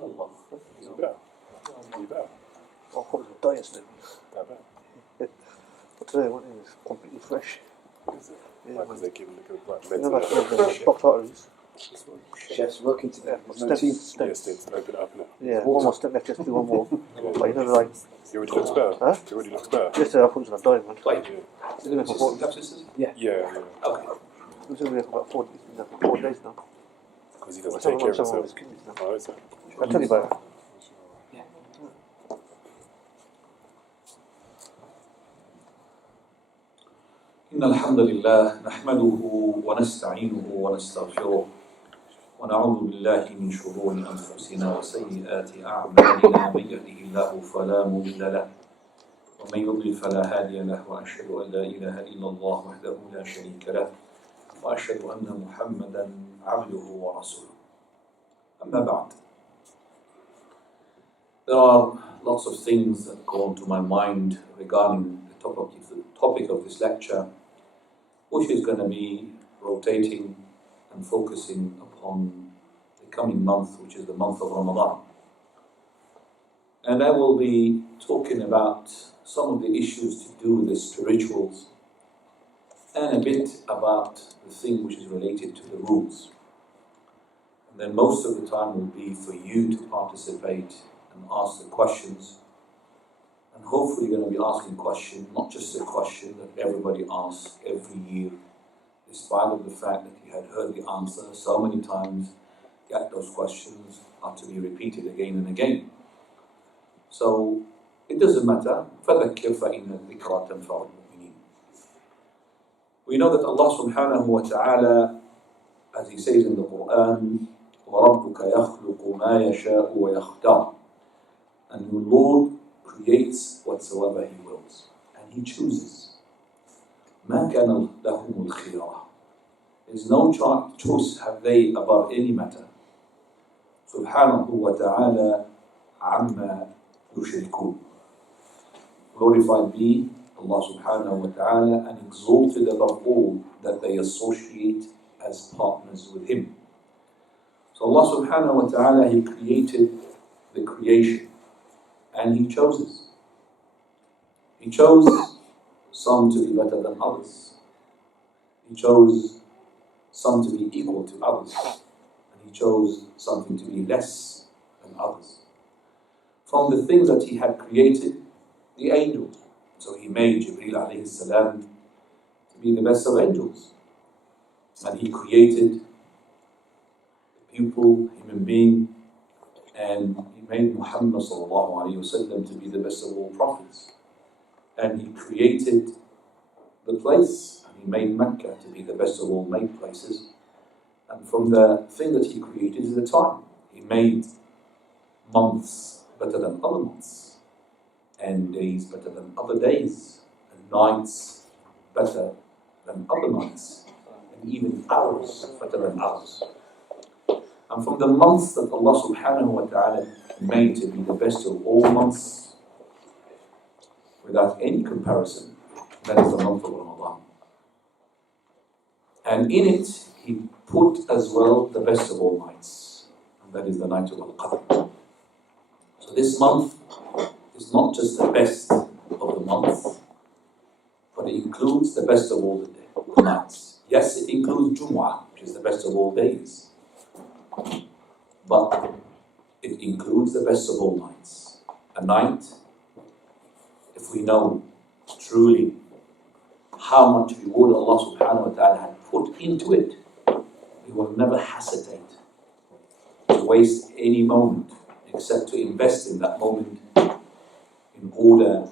MashaAllah. Is it better? Is it better? I thought it was a die yesterday. That bad? But today, one thing is completely fresh. Is it? Yeah, Because they give them like you know, medicine. like blocked arteries. Chef's working today. Yeah, There's no team. steps. Yes, they open it up now. Yeah, one more step left, just do one more. But you know, like, He already looks better. huh? He already looks better. Yesterday I thought it was gonna die, man. Wait, It's been there for four, Yeah. okay. it's been there for about 4 days now. Because he doesn't Some take care of of himself. his kidneys now. Oh, is it? I'll tell you about it. إن الحمد لله نحمده ونستعينه ونستغفره ونعوذ بالله من شرور أنفسنا وسيئات أعمالنا من يهده الله فلا مضل له ومن يضلل فلا هادي له وأشهد أن لا إله إلا الله وحده لا شريك له وأشهد أن محمدا عبده ورسوله أما بعد. There are lots of things that go into my mind regarding the topic of this lecture, which is going to be rotating and focusing upon the coming month, which is the month of Ramadan. And I will be talking about some of the issues to do with the spirituals and a bit about the thing which is related to the rules. And then most of the time will be for you to participate and ask the questions. And hopefully you're going to be asking questions, not just a question that everybody asks every year, despite of the fact that you had heard the answer so many times, yet those questions are to be repeated again and again. So it doesn't matter. فَذَكِّرْ فَإِنَّ الذِّكْرَى تَنْفَعُ الْمُؤْمِنِينَ. We know that Allah subhanahu wa ta'ala, as He says in the Quran, وَرَبُّكَ يَخْلُقُ مَا يَشَاءُ وَيَخْتَارُ. And your Lord creates whatsoever He wills, and He chooses. مَا كَانَ لَهُمُ الْخِيَرَةِ. There's no choice have they about any matter. Subhanahu wa ta'ala عَمَّا يُشْرِكُونَ. Glorified be Allah subhanahu wa ta'ala and exalted above all that they associate as partners with Him. So Allah subhanahu wa ta'ala, He created the creation and He chooses. He chose some to be better than others. He chose some to be equal to others. And He chose something to be less than others. From the things that He had created, the angels. So He made Jibreel alayhi salam to be the best of angels. And He created the pupil, human being, and He made Muhammad sallallahu alayhi wa sallam to be the best of all prophets. And He created the place, and He made Mecca to be the best of all made places. And from the thing that He created is the time. He made months better than other months, and days better than other days, and nights better than other nights, and even hours better than hours. And from the months that Allah subhanahu wa ta'ala made to be the best of all months, without any comparison, that is the month of Ramadan. And in it, He put as well the best of all nights, and that is the night of Al-Qadr. So this month is not just the best of the month, but it includes the best of all the nights. Yes, it includes Jumu'ah, which is the best of all days, but it includes the best of all nights. A night, if we know truly how much reward Allah subhanahu wa ta'ala had put into it, we will never hesitate to waste any moment except to invest in that moment in order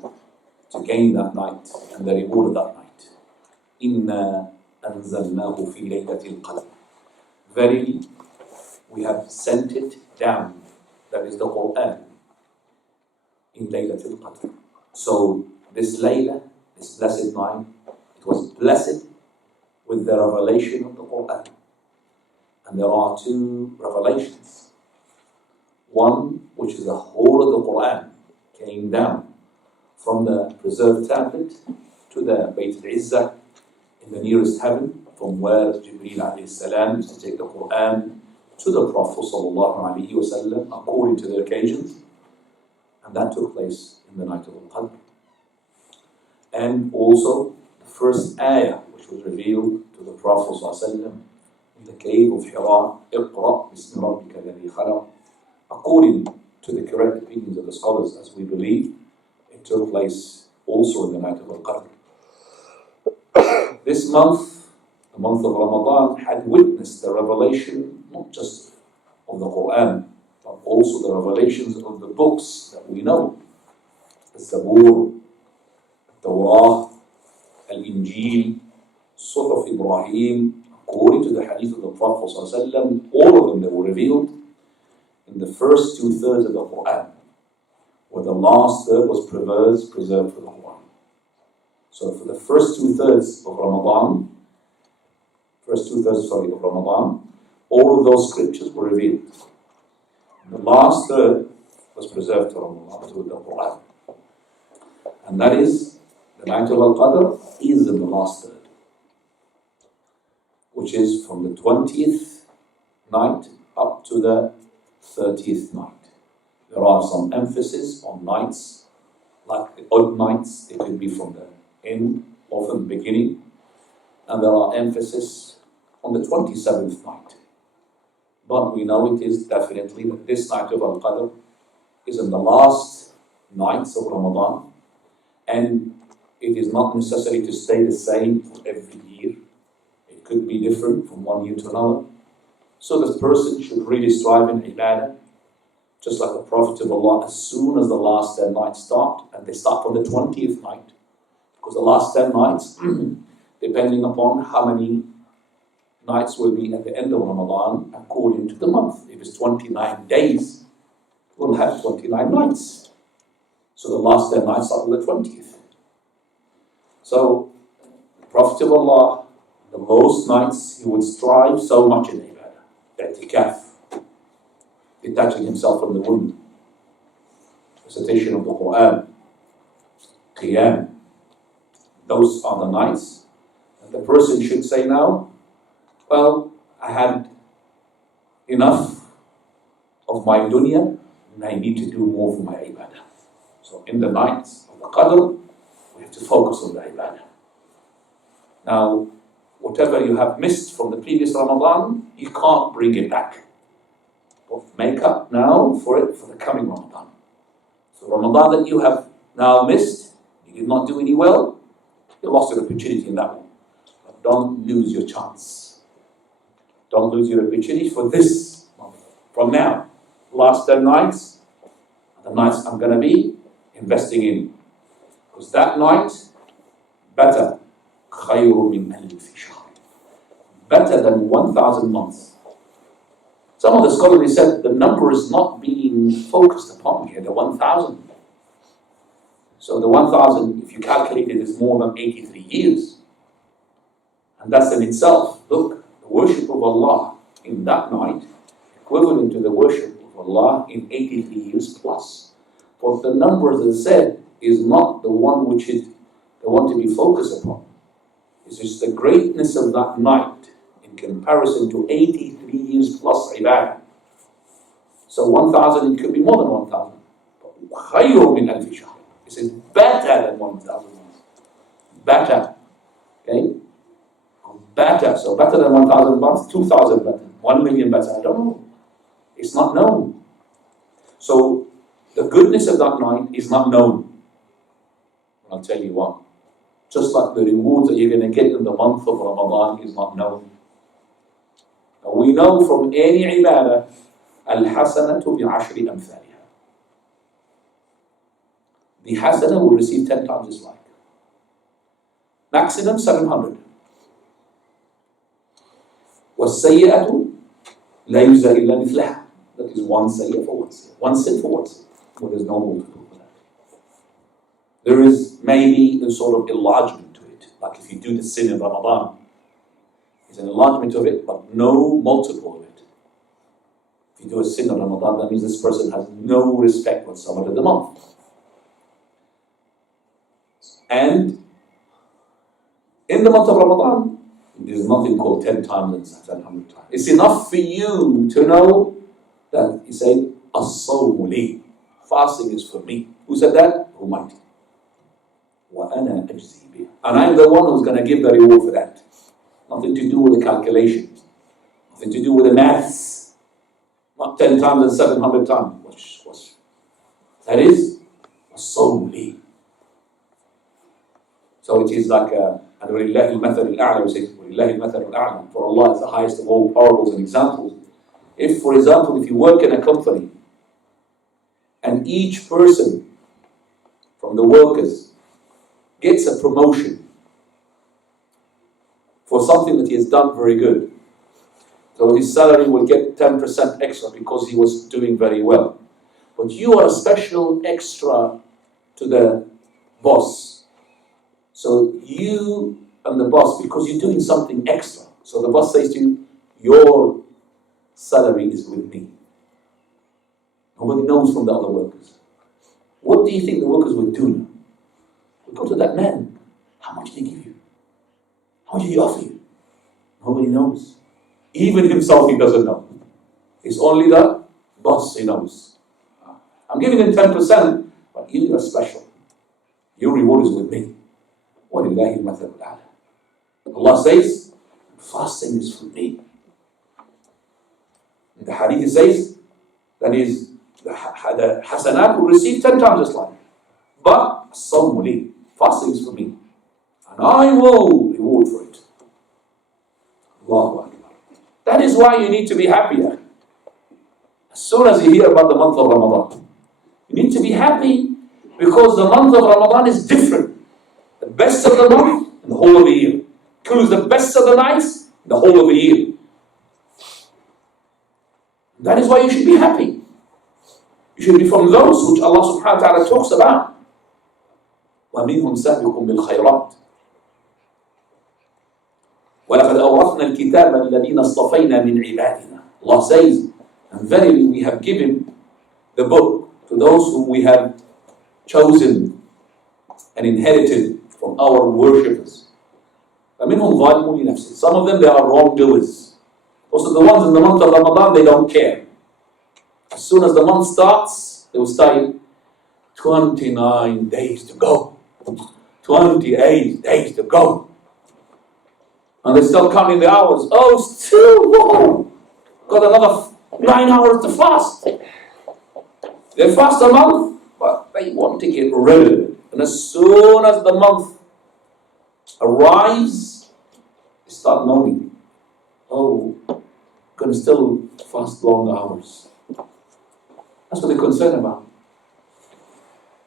to gain that night and the reward of that night. إِنَّا أَنزَلْنَاهُ فِي لَيْلَةِ الْقَدْرِ. Verily, we have sent it down, that is the Quran, in Laylatul Qadr. So this Layla, this blessed night, it was blessed with the revelation of the Quran. And there are two revelations. One, which is the whole of the Quran, came down from the preserved tablet to the Bayt al-Izzah in the nearest heaven, from where Jibreel alayhi salam used to take the Quran to the Prophet ﷺ according to the occasions, and that took place in the night of Al-Qadr. And also the first ayah which was revealed to the Prophet ﷺ in the cave of Hira, اقرأ بسم ربك الذي خلق, according to the correct opinions of the scholars, as we believe, it took place also in the night of Al-Qadr. This month, the month of Ramadan, had witnessed the revelation not just of the Quran, but also the revelations of the books that we know. The Zabur, the Tawrah, Al-Injil, Suhuf Ibrahim, according to the hadith of the Prophet ﷺ, all of them that were revealed in the first 2/3 of the Quran, where the last third was preserved for the Quran. So for the first 2/3 of Ramadan, of Ramadan, all of those scriptures were revealed. The last third was preserved to Ramadan, to the Quran. And that is, the night of Al-Qadr is in the last third, which is from the 20th night up to the 30th night. There are some emphasis on nights, like the odd nights. They could be from the end or from the beginning. And there are emphasis on the 27th night. But we know it is definitely that this night of Al-Qadr is in the last nights of Ramadan. And it is not necessary to stay the same for every year. It could be different from one year to another. So the person should really strive in ibadah, just like the Prophet of Allah, as soon as the last 10 nights start, and they start from the 20th night, because the last 10 nights, depending upon how many nights will be at the end of Ramadan, according to the month. If it's 29 days, we'll have 29 nights. So the last 10 nights start with the 20th. So, the Prophet of Allah, the most nights, he would strive so much in ibadah, i'tikaf, detaching himself from the world, recitation of the Quran, qiyam. Those are the nights. And the person should say now, well, I had enough of my dunya, and I need to do more for my ibadah. So in the nights of the Qadr, we have to focus on the ibadah. Now, whatever you have missed from the previous Ramadan, you can't bring it back. But make up now for it for the coming Ramadan. So Ramadan that you have now missed, you did not do any well, you lost your opportunity in that one. But don't lose your chance. Don't lose your opportunity for this month. From now, last 10 nights, the nights I'm going to be investing in. Because that night, better. خَيْرٌ مِّنْ أَلْفِ شَهْرٍ. Better than 1,000 months. Some of the scholars said the number is not being focused upon here, the 1,000. So the 1,000, if you calculate it, is more than 83 years. And that's in itself, look, the worship of Allah in that night, equivalent to the worship of Allah in 83 years plus. But the number, as I said, is not the one which is the one to be focused upon. It's just the greatness of that night in comparison to 83 years plus ibadah. So 1,000, it could be more than 1,000. But خَيْرٌ مِّنْ أَلْفِ شَهْرٍ. It says better than 1,000 months. Better. Okay? Better. So better than 1,000 months, 2,000 better, 1 million better. I don't know. It's not known. So the goodness of that night is not known. I'll tell you what. Just like the rewards that you're going to get in the month of Ramadan is not known. Now we know from any ibadah, al-hasanatu bi'ashri amthaliha. The hasanah will receive 10 times its like. Maximum 700. وَالسَّيِّئَةُ لَا يُجْزَى إِلَّا مِثْلَهَا. That is one sayyah for one sayyah. One sin for one sin. Well, there's no multiple for that. There is maybe a sort of enlargement to it. Like if you do the sin in Ramadan, it's an enlargement of it, but no multiple of it. If you do a sin in Ramadan, that means this person has no respect whatsoever to the month. And in the month of Ramadan, There's nothing called 10 times and 100 times. It's enough for you to know that he said, As-sawmu li. Fasting is for me. Who said that? Almighty. Wa ana ajzi bih. And I'm the one who's going to give the reward for that. Nothing to do with the calculations. Nothing to do with the maths. Not 10 times and 700 times. That is As-sawmu li. So it is like and وَلِلَّهِ الْمَثَلُ الْأَعْلَى, we say, وَلِلَّهِ الْمَثَلُ الْأَعْلَى. For Allah is the highest of all parables and examples. If, for example, if you work in a company and each person from the workers gets a promotion for something that he has done very good, so his salary will get 10% extra because he was doing very well. But you are a special extra to the boss. So you and the boss, because you're doing something extra, so the boss says to you, your salary is with me. Nobody knows from the other workers. What do you think the workers would do now? We'll go to that man. How much did he give you? How much did he offer you? Nobody knows. Even himself, he doesn't know. It's only the boss he knows. I'm giving him 10%, but you are special. Your reward is with me. وَلِلَّهِ الْمَثَلُ الْأَعْلَى. Allah says, fasting is for me. And the hadith says, that is, the hasanat will receive 10 times as life. But, as-sawmu li, fasting is for me. And I will reward for it. Allahu Akbar. That is why you need to be happy. As soon as you hear about the month of Ramadan, you need to be happy because the month of Ramadan is different. The best of the month and the whole of the year. Includes the best of the nights and the whole of the year. That is why you should be happy. You should be from those which Allah subhanahu wa ta'ala talks about. وَمِنْهُمْ سَابِقٌ بِالْخَيْرَاتِ وَلَقَدْ أَوْرَثْنَا الْكِتَابَ الَّذِينَ اصْطَفَيْنَا مِنْ عِبَادِنَا. Allah says, and verily we have given the book to those whom we have chosen and inherited from our worshippers. فَمِنْهُمْ ظَالِمٌ لِنَفْسِهِ. Some of them, they are wrongdoers. Also the ones in the month of Ramadan, they don't care. As soon as the month starts, they will start 29 days to go. 28 days to go. And they're still counting the hours. Oh, still long. Got another 9 hours to fast. They fast a month, but they want to get rid of it. And as soon as the month arrives, they start knowing, oh, I'm going to still fast long hours. That's what they're concerned about.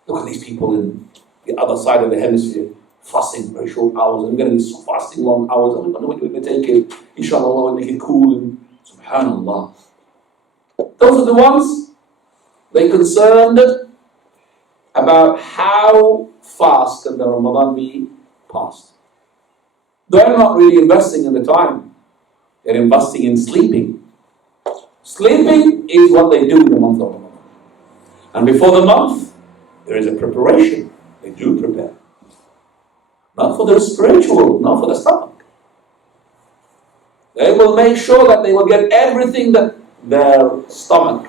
Look at these people in the other side of the hemisphere, fasting very short hours. I'm going to be fasting long hours. I don't know when we're going to take it. Inshallah, Allah will make it cool. And subhanallah. Those are the ones they're concerned about how fast can the Ramadan be passed. They're not really investing in the time. They're investing in sleeping. Sleeping is what they do in the month of Ramadan. And before the month, there is a preparation. They do prepare. Not for the spiritual, not for the stomach. They will make sure that they will get everything that their stomach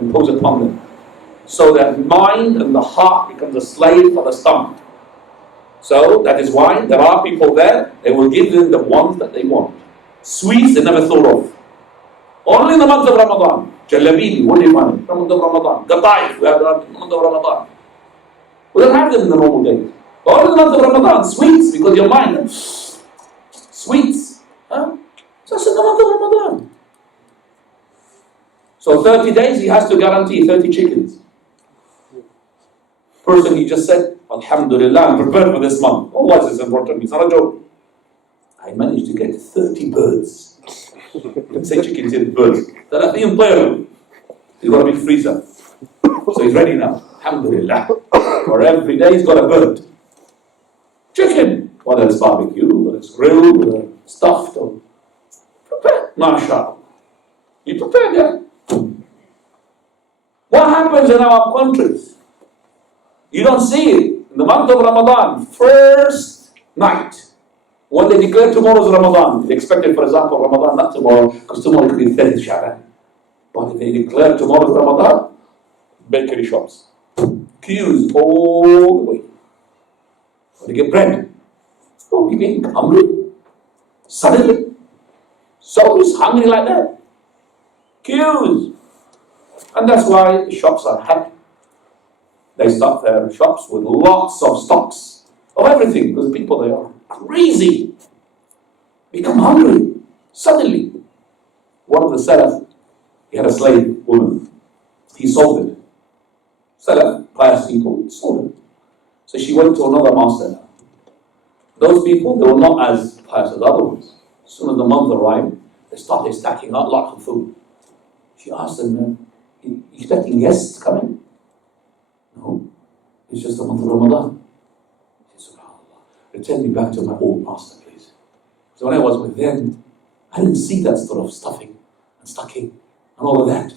impose upon them. So that mind and the heart becomes a slave for the stomach. So that is why there are people there, they will give them the ones that they want. Sweets they never thought of. Only in the month of Ramadan. Jalabini, what do you want? The month of Ramadan. Gataif, we have the month of Ramadan. We don't have them in the normal days. Only in the month of Ramadan, sweets, because your mind, sweets. So it's in the month of Ramadan. So 30 days he has to guarantee 30 chickens. Person, he just said, Alhamdulillah, I'm prepared for this month. Oh, why is this important? It's not a joke. I managed to get 30 birds. Let's say chickens, it's birds. He's got a big freezer. So he's ready now. Alhamdulillah. For every day he's got a bird. Chicken. Whether it's barbecue, whether it's grilled, whether it's stuffed, or prepared. MashaAllah. You prepared, yeah? What happens in our countries? You don't see it. In the month of Ramadan, first night, When they declare tomorrow's Ramadan, they expected, for example, Ramadan not tomorrow, because tomorrow could be 30th Sha'ban. But if they declare tomorrow's Ramadan, bakery shops, queues all the way. When they get bread, oh, people getting hungry. Suddenly, somebody's hungry like that. Queues. And that's why shops are happy. They stock their shops with lots of stocks of everything, because people, they are crazy. Become hungry. Suddenly, one of the Salaf, he had a slave woman. He sold it. Salaf, pious people, sold it. So she went to another master. Those people, they were not as pious as other ones. As soon as the month arrived, they started stacking up lots of food. She asked them, you expecting guests coming? No, it's just the month of Ramadan. He said, SubhanAllah, return me back to my old master, please. So when I was with them, I didn't see that sort of stuffing and stocking and all of that.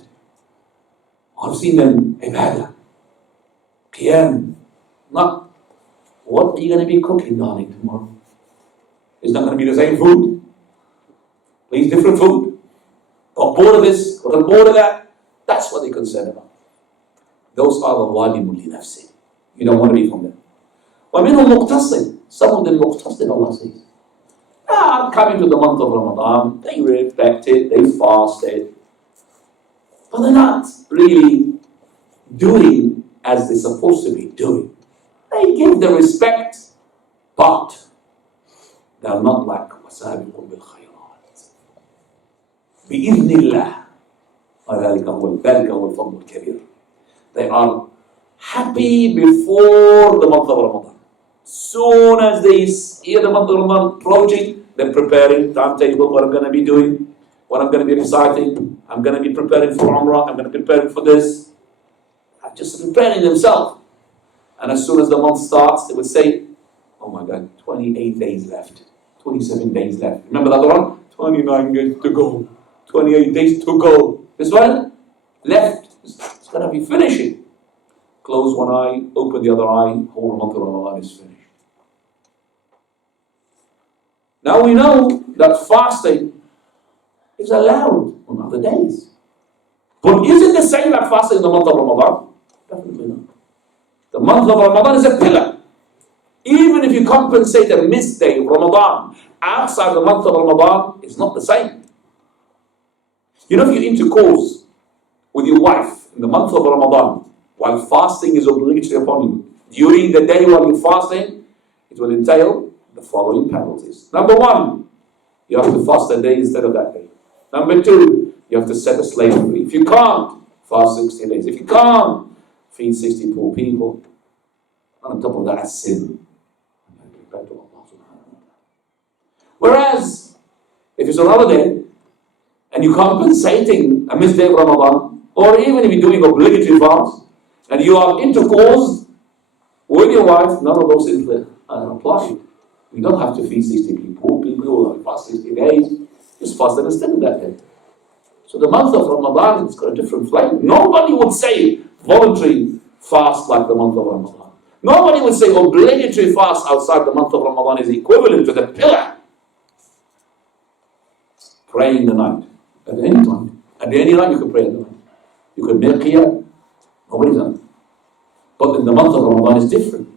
I've seen them ibadah, qiyam, not what are you going to be cooking, darling, tomorrow? It's not going to be the same food. Please, different food. Got bored of this, got bored of that. That's what they're concerned about. Those are the walimun li nafsi. You don't want to be from them. وَمِنْهُمْ مُقْتَصِدٌ. Some of them muqtasid, Allah says. I'm coming to the month of Ramadan, they respect it, they fasted. But they're not really doing as they're supposed to be doing. They give the respect, but they're not like وَسَابِقُوا بِالْخَيْرَاتِ بِإِذْنِ اللَّهِ وَذَلِكَ هُوَ الْفَضْلُ الْكَبِيرُ. They are happy before the month of Ramadan. Soon as they hear the month of Ramadan approaching, they're preparing timetable, what I'm going to be doing, what I'm going to be reciting, I'm going to be preparing for Umrah, I'm going to be preparing for this. I'm just preparing themselves. And as soon as the month starts, they would say, oh my God, 28 days left, 27 days left. Remember the other one? 29 days to go, 28 days to go. This one, left. It's going to be finishing. Close one eye, open the other eye, whole month of Ramadan is finished. Now we know that fasting is allowed on other days. But is it the same like fasting in the month of Ramadan? Definitely not. The month of Ramadan is a pillar. Even if you compensate a missed day of Ramadan outside the month of Ramadan, it's not the same. You know, if you intercourse with your wife in the month of Ramadan, while fasting is obligatory upon you, during the day while you're fasting, it will entail the following penalties. Number one, you have to fast a day instead of that day. Number two, you have to set a slave free. If you can't, fast 60 days. If you can't, feed 60 poor people. And on top of that, sin. Whereas, if it's another day, and you're compensating a missed day of Ramadan, or even if you're doing obligatory fast, and you have intercourse with your wife, none of those things apply. You don't have to feed 60 people, or fast 60 days. Just fast and instead of that day. So the month of Ramadan, it's got a different flavor. Nobody would say voluntary fast like the month of Ramadan. Nobody would say obligatory fast outside the month of Ramadan is equivalent to the pillar. Pray in the night. At any time. At any night you can pray at the night. You can make qiyam. Nobody's done it. But in the month of Ramadan it's different.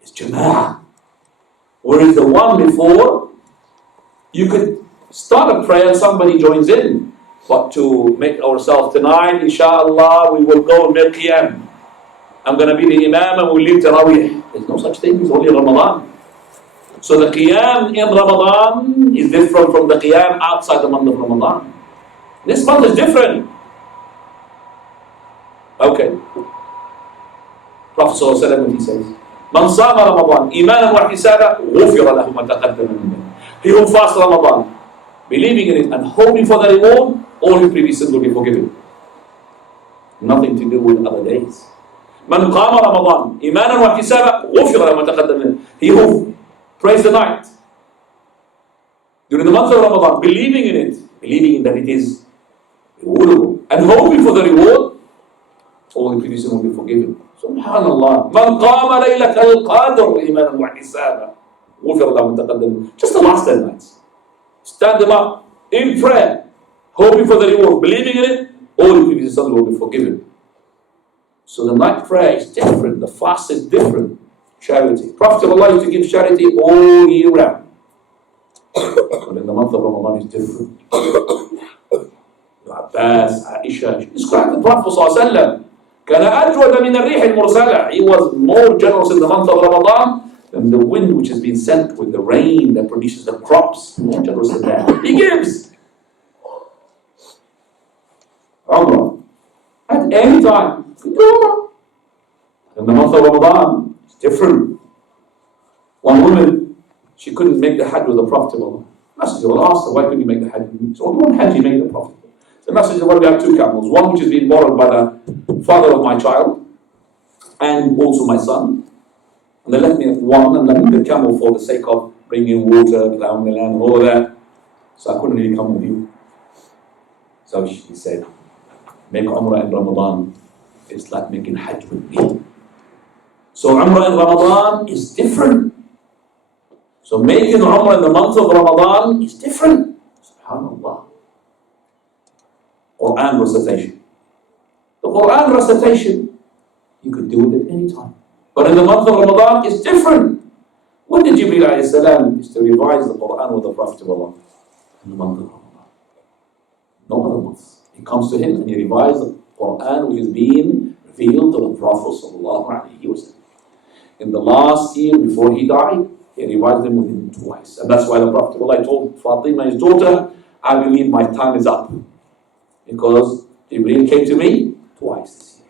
It's jama'ah. Whereas the one before, you could start a prayer and somebody joins in. But to make ourselves tonight, inshallah, we will go and make qiyam. I'm going to be the imam and we'll leave Tarawih. There's no such thing, it's only Ramadan. So the qiyam in Ramadan is different from the qiyam outside the month of Ramadan. This month is different. Okay. Prophet ﷺ, he says, Man sama Ramadan, imanan wa ihtisaba, ghufira lahu ma taqaddama min dhanbi. He who fasts Ramadan, believing in it and hoping for the reward, all his previous sins will be forgiven. Nothing to do with other days. Man qama Ramadan, imanan wa ihtisaba, ghufira lahu ma taqaddama min dhanbi. He who prays the night during the month of Ramadan, believing in it, believing that it is rewardable, and hoping for the reward, all the previous sins will be forgiven. Subhanallah. Man qama laylat al-qadr imanan wa ihtisaba, Just the last 10 nights. Stand them up in prayer, hoping for the reward, believing in it, all your previous sins will be forgiven. So the night prayer is different, the fast is different. Charity. Prophet of Allah used to give charity all year round. But in the month of Ramadan it's different. Abbas, Aisha, she described the Prophet ﷺ. كان أجود من الريح المرسلة. He was more generous in the month of Ramadan than the wind which has been sent with the rain that produces the crops. More generous than that. He gives. Umrah. At any time. In the month of Ramadan, it's different. One woman, she couldn't make the Hajj with the Prophet of Allah. Messenger of Allah asked her, why couldn't you make the Hajj with me? So on one Hajj, he made the Prophet. The Messenger of Allah, we have two camels. One which has been borrowed by the father of my child, and also my son. And they left me at one, and then the camel for the sake of bringing water, plowing the land, and all of that. So I couldn't really come with you. So she said, make Umrah in Ramadan. It's like making Hajj with me. So Umrah in Ramadan is different. So making Umrah in the month of Ramadan is different. SubhanAllah. Quran recitation. The Quran recitation, you could do it at any time. But in the month of Ramadan, it's different. When did Jibreel alayhi salam is to revise the Quran with the Prophet of Allah? In the month of Ramadan. No other months. He comes to him and he revises the Quran which is being revealed to the Prophet sallallahu alaihi wasallam. In the last year before he died, he revised them with him twice. And that's why the Prophet of Allah told Fatima, his daughter, I believe my time is up. Because Jibreel came to me twice this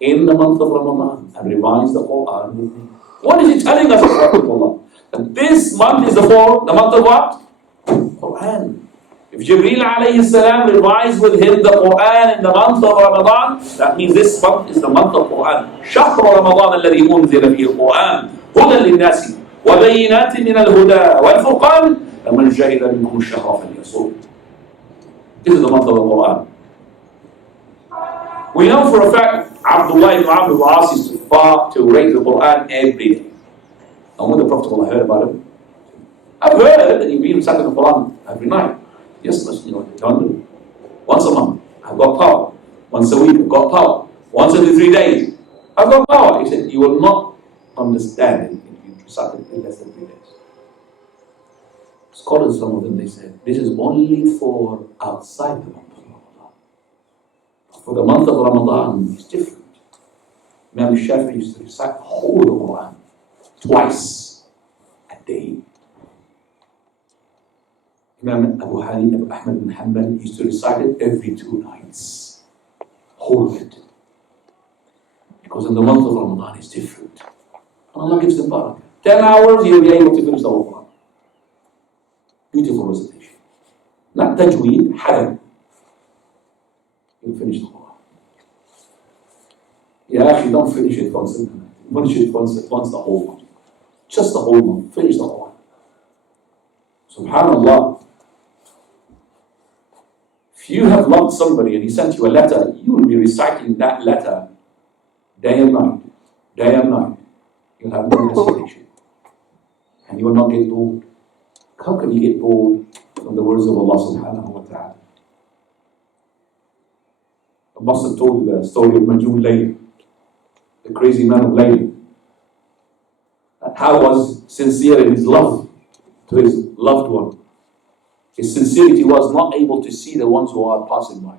year. In the month of Ramadan, and revised the Quran with me. What is he telling us, the Prophet of Allah? That this month is the month of what? Quran. If Jibreel alayhi salam revised with him the Quran in the month of Ramadan, that means this month is the month of Quran. شهر رمضان الذي أنزل فيه القرآن هدى للناس وبينات من الهدى والفرقان فمن شهد منكم الشهر فليصوم. This is the month of the Quran. We know for a fact Abdullah ibn Amr al-As used to read the Quran every day. And when the Prophet of Allah heard about him, I've heard that he reads the Quran every night. Yes, don't do it. Once a month, I've got power. Once a week, I've got power. Once every 3 days, I've got power. He said, you will not understand it if you recite it in less than 3 days. Scholars, some of them, they said, this is only for outside the month of Ramadan. For the month of Ramadan, it's different. Imam Shafi'i used to recite the whole of the Quran twice a day. Imam Abu Ahmad bin Hanbal used to recite it every 2 nights. Whole of it. Because in the month of Ramadan it's different. And Allah gives them barakah. 10 hours you'll be able to finish the whole Quran. Beautiful recitation. Not tajweed, haram. You'll finish the Quran. Yeah, actually don't finish it once a night. Finish it once the whole month. Just the whole month. Finish the Quran. SubhanAllah. If you have loved somebody and he sent you a letter, you will be reciting that letter day and night. Day and night. You'll have no recitation. And you will not get bored. How can you get bored from the words of Allah subhanahu wa ta'ala? I must have told you the story of Majnun Layla, the crazy man of Layla. How was sincere in his love to his loved one. His sincerity was not able to see the ones who are passing by.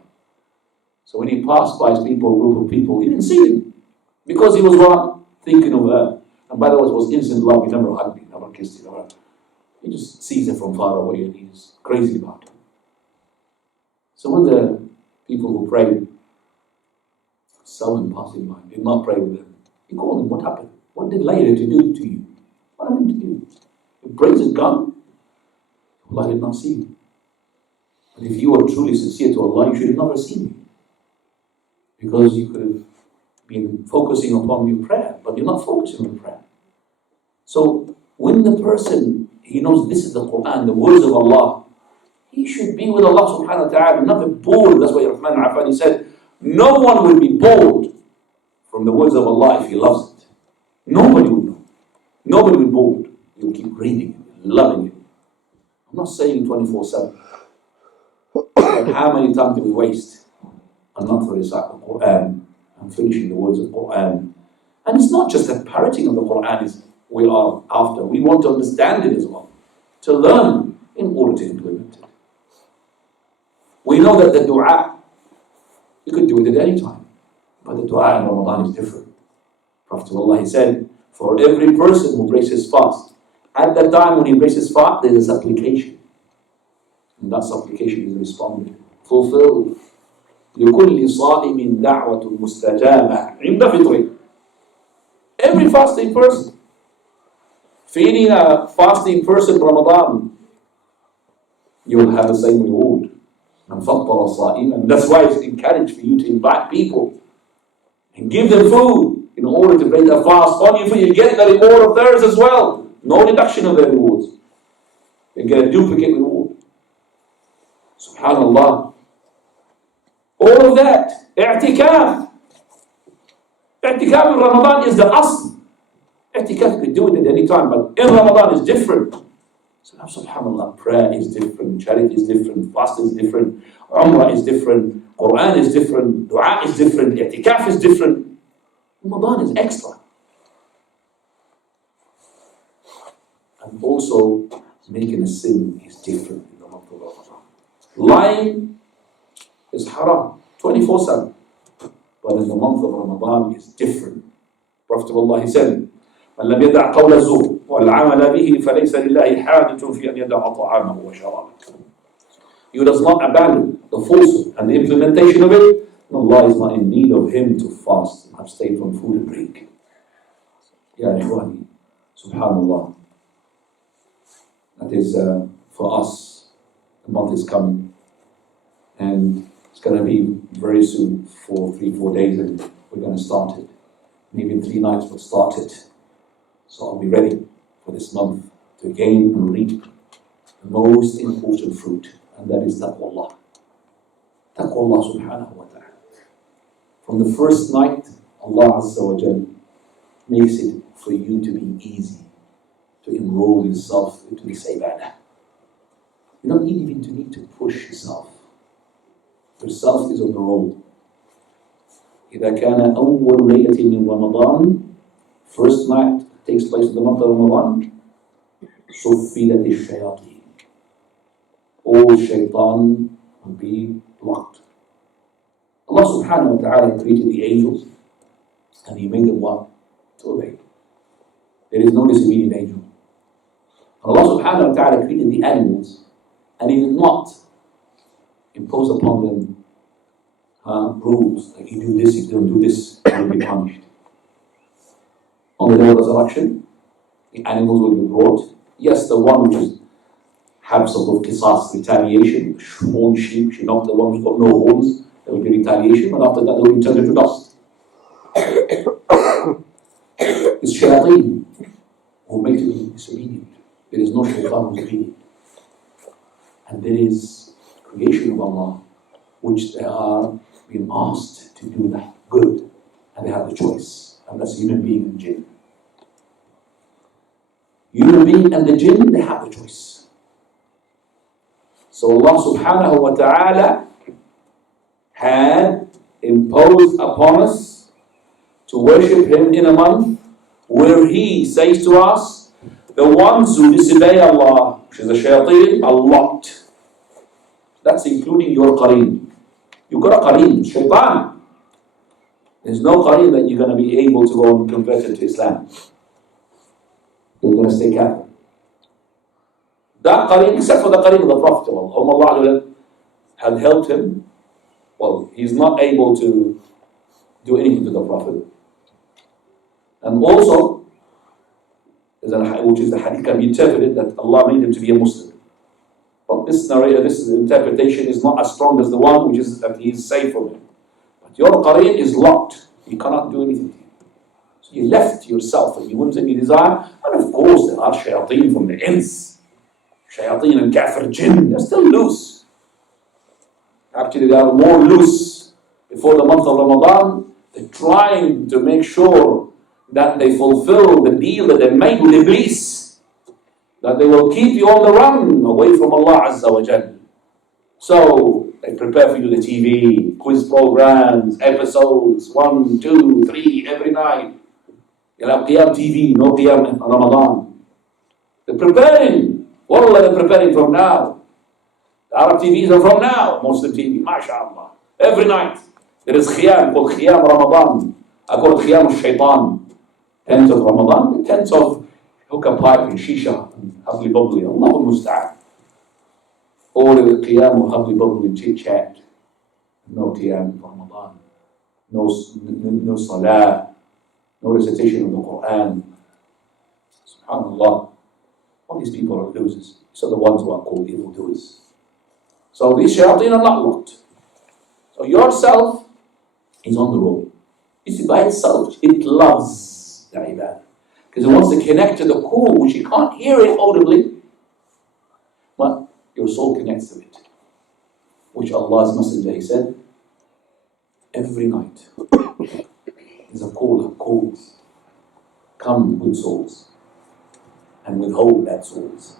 So when he passed by a group of people, he didn't see them. Because he was what? Thinking of her. And by the way, it was innocent love. He never hugged him, never kissed him. He just sees her from far away and he's crazy about her. So when the people who prayed saw him passing by, did not pray with them, he called him, what happened? What did Layla do to you? What happened to you? Your praise is gone? Allah did not see you. But if you were truly sincere to Allah, you should have never seen me. Because you could have been focusing upon your prayer, but you're not focusing on prayer. So when the person, he knows this is the Quran, the words of Allah, he should be with Allah subhanahu wa ta'ala, not be bored. That's why Uthman Affan, he said, no one will be bored from the words of Allah if he loves it. Nobody will know. Nobody will be bored. you'll keep reading it, loving it. I'm not saying 24/7. But how many times do we waste and not to recite the Quran and finishing the words of the Quran? And it's not just the parroting of the Quran is we are after. We want to understand it as well, to learn in order to implement it. We know that the dua, you could do it at any time, but the dua in Ramadan is different. Prophet Allah, he said, for every person who breaks his fast, at that time when he breaks his fast, there is supplication. And that supplication is responded, fulfilled. لكل صائم دعوة مستجابة عند فطره. Every fasting person, feeding a fasting person in Ramadan, you will have the same reward. And فطر صائما. That's why it's encouraged for you to invite people and give them food in order to break a fast on you, for you get the reward of theirs as well. No reduction of their rewards. You get a duplicate reward. Subhanallah. All of that. I'tikaf. I'tikaf in Ramadan is the asl. I'tikaf, you can do it at any time, but in Ramadan is different. So subhanallah, prayer is different, charity is different, fast is different, umrah is different, Quran is different, dua is different, i'tikaf is different. Ramadan is extra. And also, making a sin is different in the month of Ramadan. Lying is haram, 24/7. But in the month of Ramadan, it's different. Prophet Allah, he said, من لم يدع قول الزور والعمل به فليس لله حاجة في أن يدع طعامه وشرابه. You does not abandon the falsehood and the implementation of it, and Allah is not in need of him to fast and abstain from food and drink. Ya Ikhwani, subhanallah. That is for us, the month is coming, and it's going to be very soon, 3-4 days, and we're going to start it. Maybe in 3 nights we'll start it. So I'll be ready for this month to gain and reap the most important fruit, and that is taqwallah. Taqwallah subhanahu wa ta'ala. From the first night, Allah Azza wa Jal makes it for you to be easy to enroll yourself into this ibadah. You don't even need to push yourself. Yourself is on the roll. إذا كان أول ليلة من رمضان, first night takes place in the month of Ramadan, صُفِّلَتِ الشَّيَاطِينَ. All shaitan will be blocked. Allah subhanahu wa ta'ala created the angels and He made them what? To obey. There is no disobedient angel. Allah subhanahu wa ta'ala created the animals and He did not impose upon them rules, like you do this, if you don't do this, you will be punished. On the day of resurrection, the animals will be brought. Yes, the one which is have some sort of qisas, retaliation, horn sheep, she knocked the one who's got no horns, there will be retaliation, but after that they will be turned into dust. It's shayateen who make you disobedient. There is no shaitan who is obedient. And there is creation of Allah, which they are being asked to do that good, and they have the choice, and that's human being and jinn. Human being and the jinn, they have the choice. So Allah subhanahu wa ta'ala had imposed upon us to worship Him in a month where He says to us, the ones who disobey Allah, which is the shayateen, are locked. That's including your qareen. You've got a qareen, shaitan. There's no qareen that you're going to be able to go and convert into Islam. You're going to stay Kafir. That qareen, except for the qareen of the Prophet, whom Allah had helped him, well, he's not able to do anything to the Prophet. And also, which is the hadith can be interpreted that Allah made him to be a Muslim. But this interpretation is not as strong as the one which is that he is safe from him. But your qareen is locked. He cannot do anything to you. So you left yourself and you want any desire. And of course there are shayateen from the ins. Shayateen and kafir jinn, they're still loose. Actually they are more loose before the month of Ramadan. They're trying to make sure that they fulfill the deal that they made with Iblis. that they will keep you on the run away from Allah Azza wa Jal. So they prepare for you the TV, quiz programs, episodes, 1, 2, 3 every night. You'll have Qiyam TV, no Qiyam in Ramadan. They're preparing. Wallah, they're preparing from now. The Arab TVs are from now. Muslim TV, mashallah. Every night there is Qiyam called Qiyam Ramadan. I call it Qiyam al-Shaytan. 10th of Ramadan, 10th of hookah pipe and shisha and hubbly bubbly. Allah al-Musta'an. All of the Qiyam or hubbly bubbly chit chat. No Qiyam in Ramadan. No Salah. No recitation of the Quran. SubhanAllah. All these people are losers. These are the ones who are called evildoers. So these shayateen are not locked. So yourself is on the road. You see, by itself, it loves the ibadah. Because it wants to connect to the core, which you can't hear it audibly. But your soul connects to it. Which Allah's Messenger, he said, every night is a call. Come, good souls, and withhold bad souls.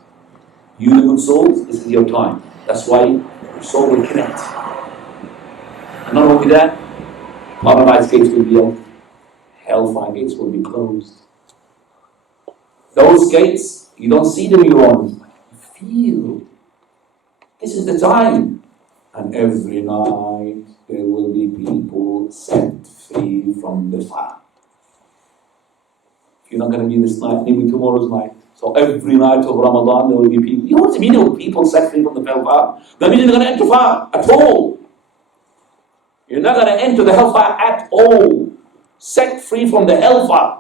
You, the good souls, this is your time. That's why your soul will connect. And not only that, Paradise gates will be open, hellfire gates will be closed. Those gates, you don't see them in your own. You feel. This is the time. And every night there will be people set free from the fire. If you're not going to be this night, maybe tomorrow's night. So every night of Ramadan there will be people. You know what I mean? There will be people set free from the hellfire. That means you're not going to enter fire at all. You're not going to enter the hellfire at all. Set free from the hellfire.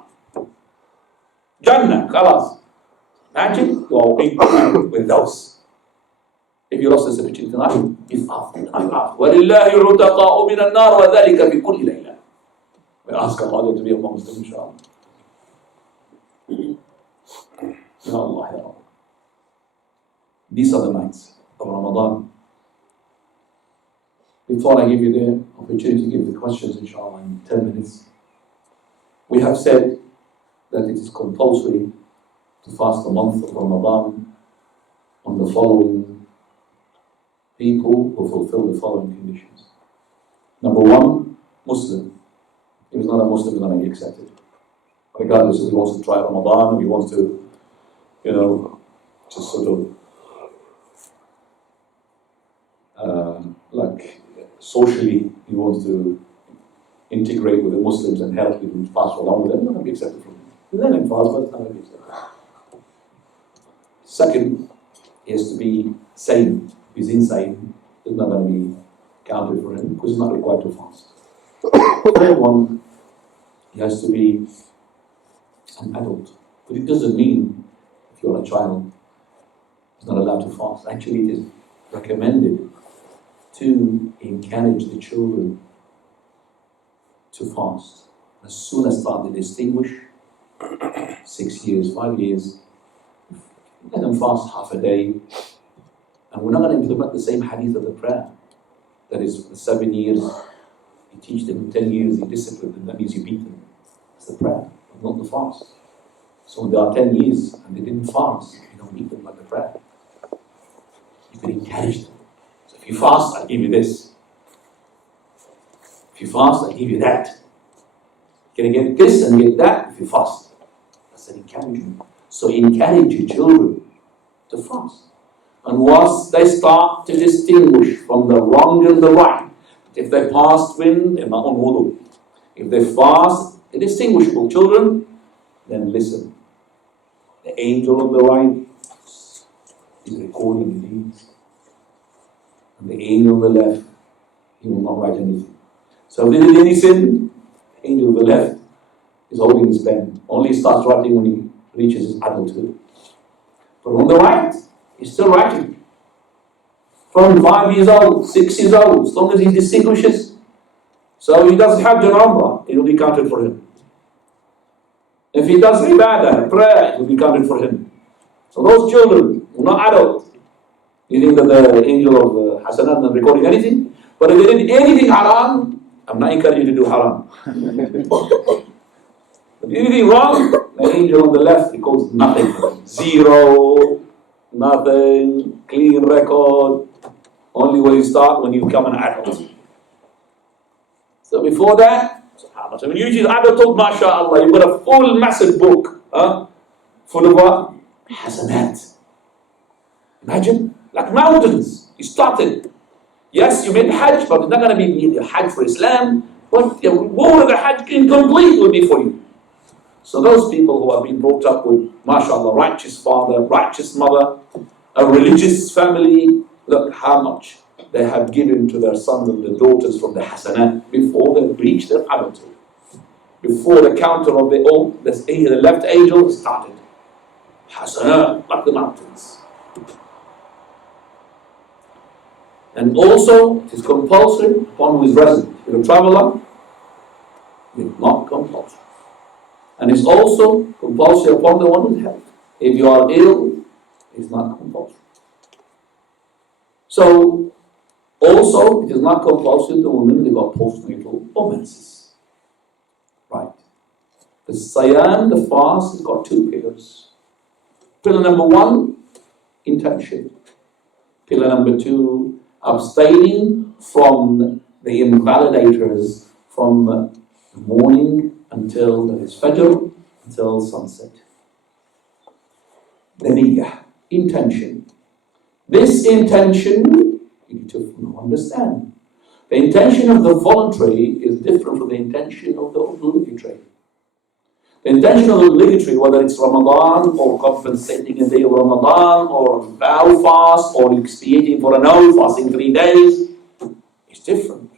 Jannah, khalas. Imagine you are with those. If you lost this opportunity tonight, if after, وَلِلَّهِ عُتَقَاءُ مِنَ النَّارِ وَذَلِكَ فِي كُلِّ لَيْلَةٍ. We ask Allah to be amongst them, inshallah. Ya Allah, Ya Allah. These are the nights of Ramadan. Before I give you the opportunity to give the questions, inshallah, in 10 minutes, we have said that it is compulsory to fast the month of Ramadan on the following people who fulfill the following conditions. Number one, Muslim. If he's not a Muslim, he's not going to be accepted. Regardless if he wants to try Ramadan, if he wants to, just sort of, socially, he wants to integrate with the Muslims and help them fast along with them, not going to be accepted from him. Then in fast, but it's not going to be accepted. Second, he has to be sane. If he's insane, it's not going to be counted for him because he's not required to fast. Third one, he has to be an adult. But it doesn't mean if you're a child, he's not allowed to fast. Actually, it is recommended to encourage the children to fast. As soon as start to distinguish, 6 years, 5 years, let them fast half a day. And we're not going to implement the same hadith of the prayer. That is, for 7 years, you teach them, 10 years, you discipline them, that means you beat them. That's the prayer, but not the fast. So when they are 10 years and they didn't fast, you don't beat them like the prayer. You can encourage them. So if you fast, I'll give you this. If you fast, I'll give you that. You're going to get this and get that if you fast. That's an encouragement. So encourage your children to fast. And once they start to distinguish from the wrong and the right, if they fast wind, they're not on wudu. If they fast, indistinguishable children, then listen. The angel on the right is recording the deeds. And the angel on the left, he will not write anything. So if they did any sin, the angel on the left is holding his pen. Only starts writing when he reaches his adulthood. But on the right, he's still writing. From 5 years old, 6 years old, as long as he distinguishes. So he does Hajj and Umrah, it will be counted for him. If he does Ibadah, prayer, it will be counted for him. So those children who are not adult, you think that the angel of Hasanat is not recording anything? But if they did anything haram, I'm not encouraging you to do haram. But anything wrong, the angel on the left records nothing. 0. Nothing, clean record. Only when you start when you become an adult. So before that, subhanAllah. When you reach adulthood, mashallah, you've got a full massive book, full of what? Hasanat. Imagine, like mountains. You started. Yes, you made Hajj, but it's not going to be the Hajj for Islam. But the reward of the Hajj incomplete will be for you. So those people who have been brought up with, mashallah, righteous father, righteous mother, a religious family, look how much they have given to their sons and their daughters from the hasanat before they reach their adulthood. Before the counter of the left angel started. Hasanat, like the mountains. And also, it is compulsory upon who is resident. If you're a traveler, it's not compulsory. And it's also compulsory upon the one with health. If you are ill, it's not compulsory. So, also, it is not compulsory to women who got postnatal or menses. Right. The Siyam, the fast, has got two pillars. Pillar number one, intention. Pillar number two, abstaining from the invalidators from morning until there is Fajr, until sunset. The niyyah, intention. This intention, you need to understand. The intention of the voluntary is different from the intention of the obligatory. The intention of the obligatory, whether it's Ramadan or compensating a day of Ramadan or vow fast or expiating for an hour, fasting 3 days, is different.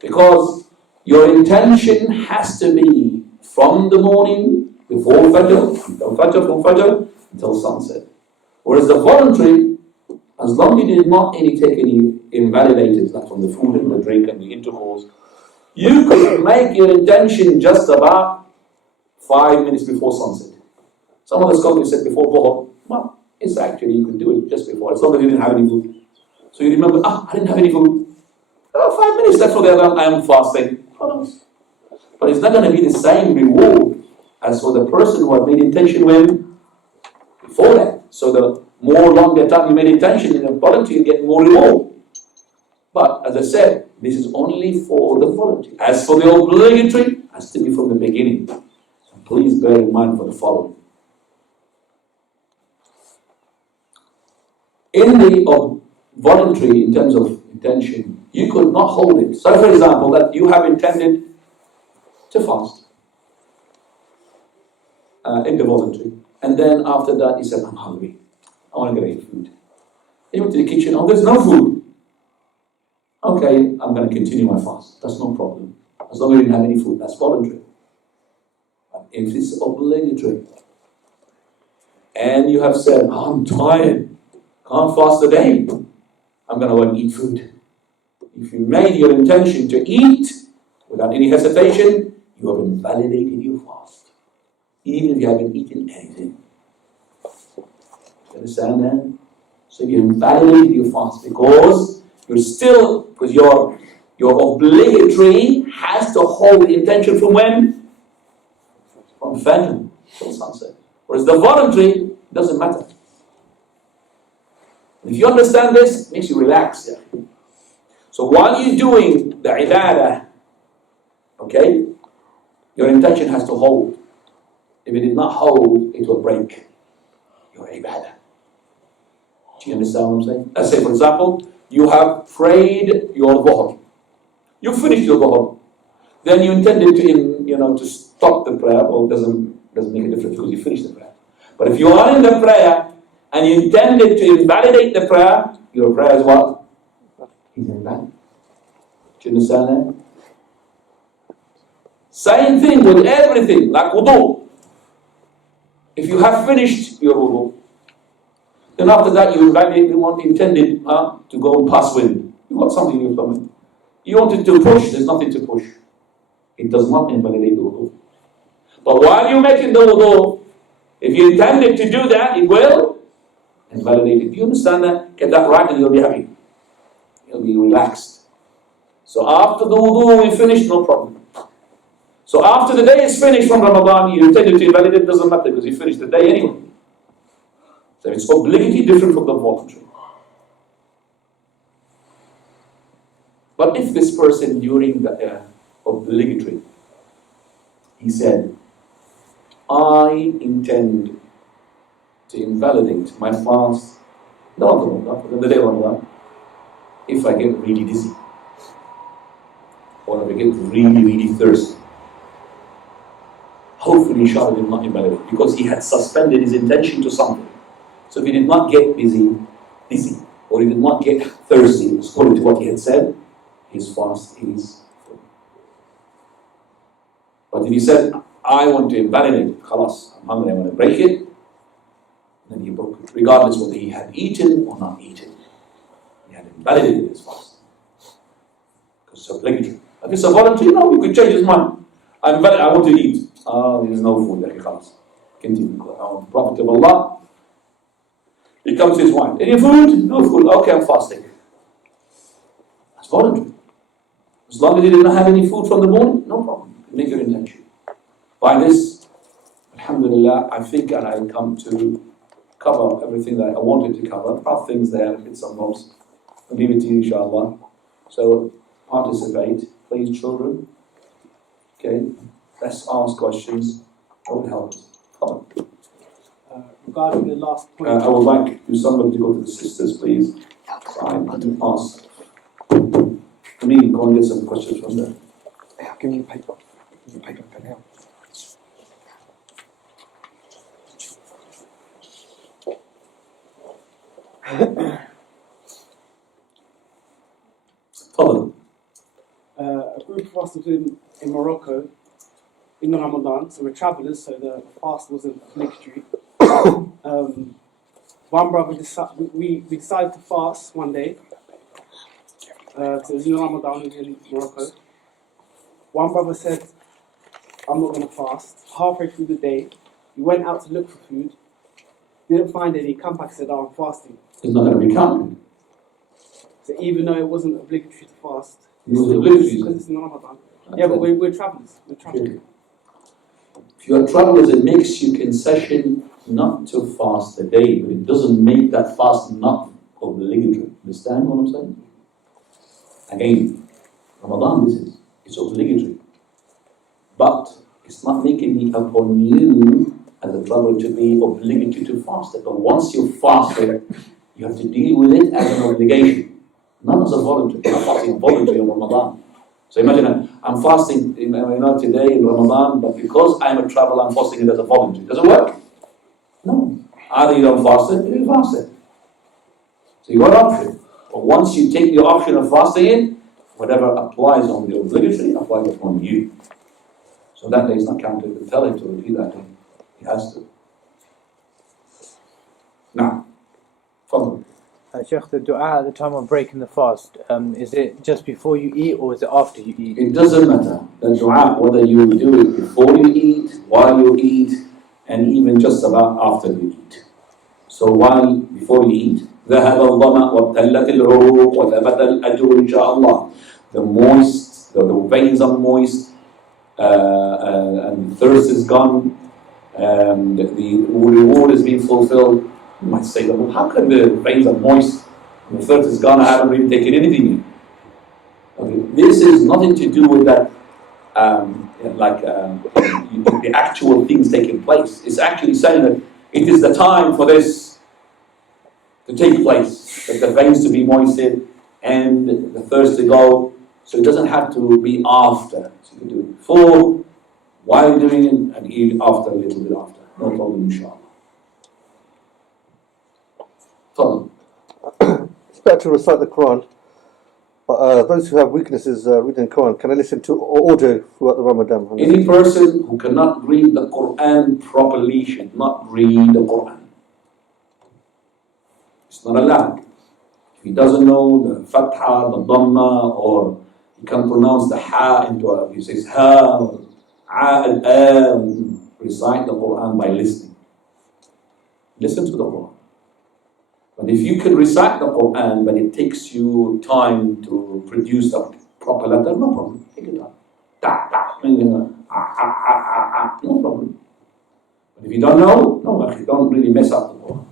Because your intention has to be from the morning, before Fajr, from Fajr until sunset. Whereas the voluntary, as long as you did not take any invalidators, like from the food and the drink and the intercourse, you could make your intention just about 5 minutes before sunset. Some of the scholars said before Dhuhr. Well, it's actually, you can do it just before, as long as you didn't have any food. So you remember, I didn't have any food. 5 minutes, that's what I am fasting. But it's not going to be the same reward as for the person who had made intention when? Before that. So the more longer time you made intention in the voluntary, you get more reward. But as I said, this is only for the voluntary. As for the obligatory, it has to be from the beginning. So please bear in mind for the following. In the voluntary, in terms of intention, you could not hold it. So for example, that you have intended to fast in the voluntary. And then after that, you said, I'm hungry. I want to go eat food. You went to the kitchen, there's no food. Okay, I'm going to continue my fast. That's no problem. As long as you didn't have any food, that's voluntary. But if it's obligatory, and you have said, I'm tired, can't fast a day, I'm going to go and eat food. If you made your intention to eat without any hesitation, you have invalidated your fast. Even if you haven't eaten anything. You understand that? So you invalidate your fast because your obligatory has to hold the intention from when? From Fajr till sunset. Whereas the voluntary doesn't matter. If you understand this, it makes you relax. Yeah. So while you're doing the ibadah, okay, your intention has to hold. If it did not hold, it will break your ibadah. Do you understand what I'm saying? Let's say, for example, you have prayed your dhuhr. You finished your dhuhr. Then you intended to stop the prayer. Well, it doesn't make a difference because you finished the prayer. But if you are in the prayer and you intended to invalidate the prayer, your prayer is what? Is invalid. Do you understand that? Same thing with everything, like wudu. If you have finished your wudu, then after that you intended to go and pass wind. You got something in your stomach. You wanted to push, there's nothing to push. It does not invalidate the wudu. But while you're making the wudu, if you intended to do that, it will invalidate it. Do you understand that? Get that right and you'll be happy. You'll be relaxed. So after the wudu we finished, no problem. So after the day is finished from Ramadan, you intended to invalidate it, doesn't matter because you finished the day anyway. So it's obligatory different from the voluntary. But if this person during the obligatory, he said, I intend to invalidate my fast, not the day of Ramadan, if I get really dizzy, or if I get really, really thirsty. Hopefully, inshallah, will not invalidate, because he had suspended his intention to something. So if he did not get dizzy, or he did not get thirsty, according to what he had said, his fast is full. But if he said, I want to invalidate it, khalas, I'm hungry, I want to break it, then he broke it, regardless whether he had eaten or not eaten. He had invalidated his fast. Because it's obligatory. If it's a voluntary, no, you could change his mind. I want to eat. There's no food, okay, khalas. Continue. The Prophet of Allah, he comes to his wife. Any food? No food. Okay, I'm fasting. That's voluntary. As long as you didn't have any food from the morning, no problem. You can make your intention. By this, alhamdulillah, I think and I come to cover everything that I wanted to cover. There are things there, bits and bobs. I'll leave it to you, inshallah. So, participate, please, children. Okay, let's ask questions. That would help us. Come on. Regarding the last point, I would like somebody to go to the sisters, please. I can ask. For me, go and get some questions from there. Yeah, give me paper. Give me paper and pen now. Follow. a group of us was in Morocco in Ramadan, so we're travellers, so the fast wasn't obligatory. One brother we decided to fast one day. So it was in Ramadan in Morocco. One brother said, I'm not going to fast. Halfway through the day, he went out to look for food, didn't find any, come back and said, I'm fasting. It's not going to be counted. So even though it wasn't obligatory to fast, It was obligatory. because it's in Ramadan. Yeah, but we're travellers. We're travellers. If you're travellers, it makes you concession not to fast a day, but it doesn't make that fast not obligatory. Understand what I'm saying? Again, Ramadan, it's obligatory. But it's not making it upon you as a traveller to be obligatory to fast it. But once you fast it, you have to deal with it as an obligation, not as a voluntary. I'm fasting voluntary in Ramadan. So imagine I'm fasting today in Ramadan, but because I'm a traveller, I'm fasting it as a voluntary. Does it work? No. Either you don't fast it, or you fast it. So you got an option. But once you take the option of fasting it, whatever applies on the obligatory applies upon you. So that day is not counted. And tell him to repeat that day. He has to. Now, follow. Sheikh, the dua at the time of breaking the fast, is it just before you eat or is it after you eat? It doesn't matter. The dua, whether you do it before you eat, while you eat, and even just about after you eat. So before you eat, ذهب الظمأ وابتلت العروق وثبت الأجر إن شاء الله. The veins are moist, and the thirst is gone, the reward is being fulfilled. You might say, well, how come the veins are moist and the thirst is gone? I haven't really taken anything yet. Okay. This is nothing to do with that, the actual things taking place. It's actually saying that it is the time for this to take place, that the veins to be moistened and the thirst to go. So it doesn't have to be after. So you can do it before, while you're doing it, and eat after, a little bit after. No problem, inshallah. Follow. It's better to recite the Quran. But those who have weaknesses reading the Quran, can I listen to audio throughout the Ramadan? Any person who cannot read the Quran properly should not read the Quran. It's not allowed. If he doesn't know the Fatha, the Dhamma, or he can pronounce the Ha into a, he says Ha, recite the Quran by listening. Listen to the Quran. But if you can recite the Quran, but it takes you time to produce the proper letter, no problem. Take it time. No problem. But if you don't know, no, don't really mess up the Quran.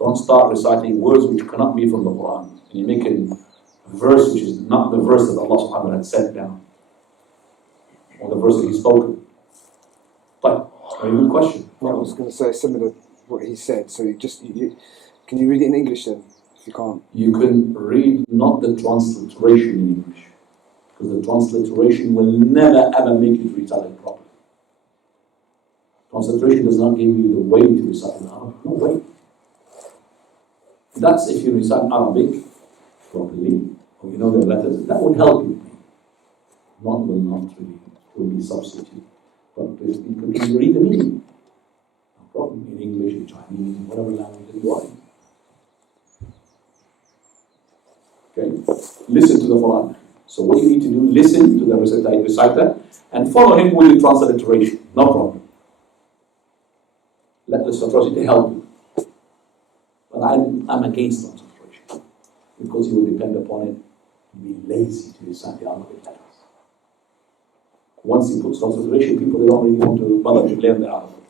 Don't start reciting words which cannot be from the Quran. And you make a verse which is not the verse that Allah subhanahu wa ta'ala had set down. Or the verse that He spoken. But, very good question. I was going to say similar to what he said. So can you read it in English then? If you can't. You can read not the transliteration in English. Because the transliteration will never ever make you to recite it properly. Transliteration does not give you the way to recite in Arabic. No way. That's if you recite Arabic properly, or you know the letters, that would help you. Not will not really, will be substitute. But you can read the meaning. No problem. In English, in Chinese, in whatever language that you are in. Okay? Listen to the Quran. So what you need to do, listen to the reciter and follow him with the transliteration. No problem. Let the transliteration help you. But I'm against transliteration because you will depend upon it and be lazy to recite the Arabic letters. Once you put transliteration, people they don't really want to bother to learn the Arabic.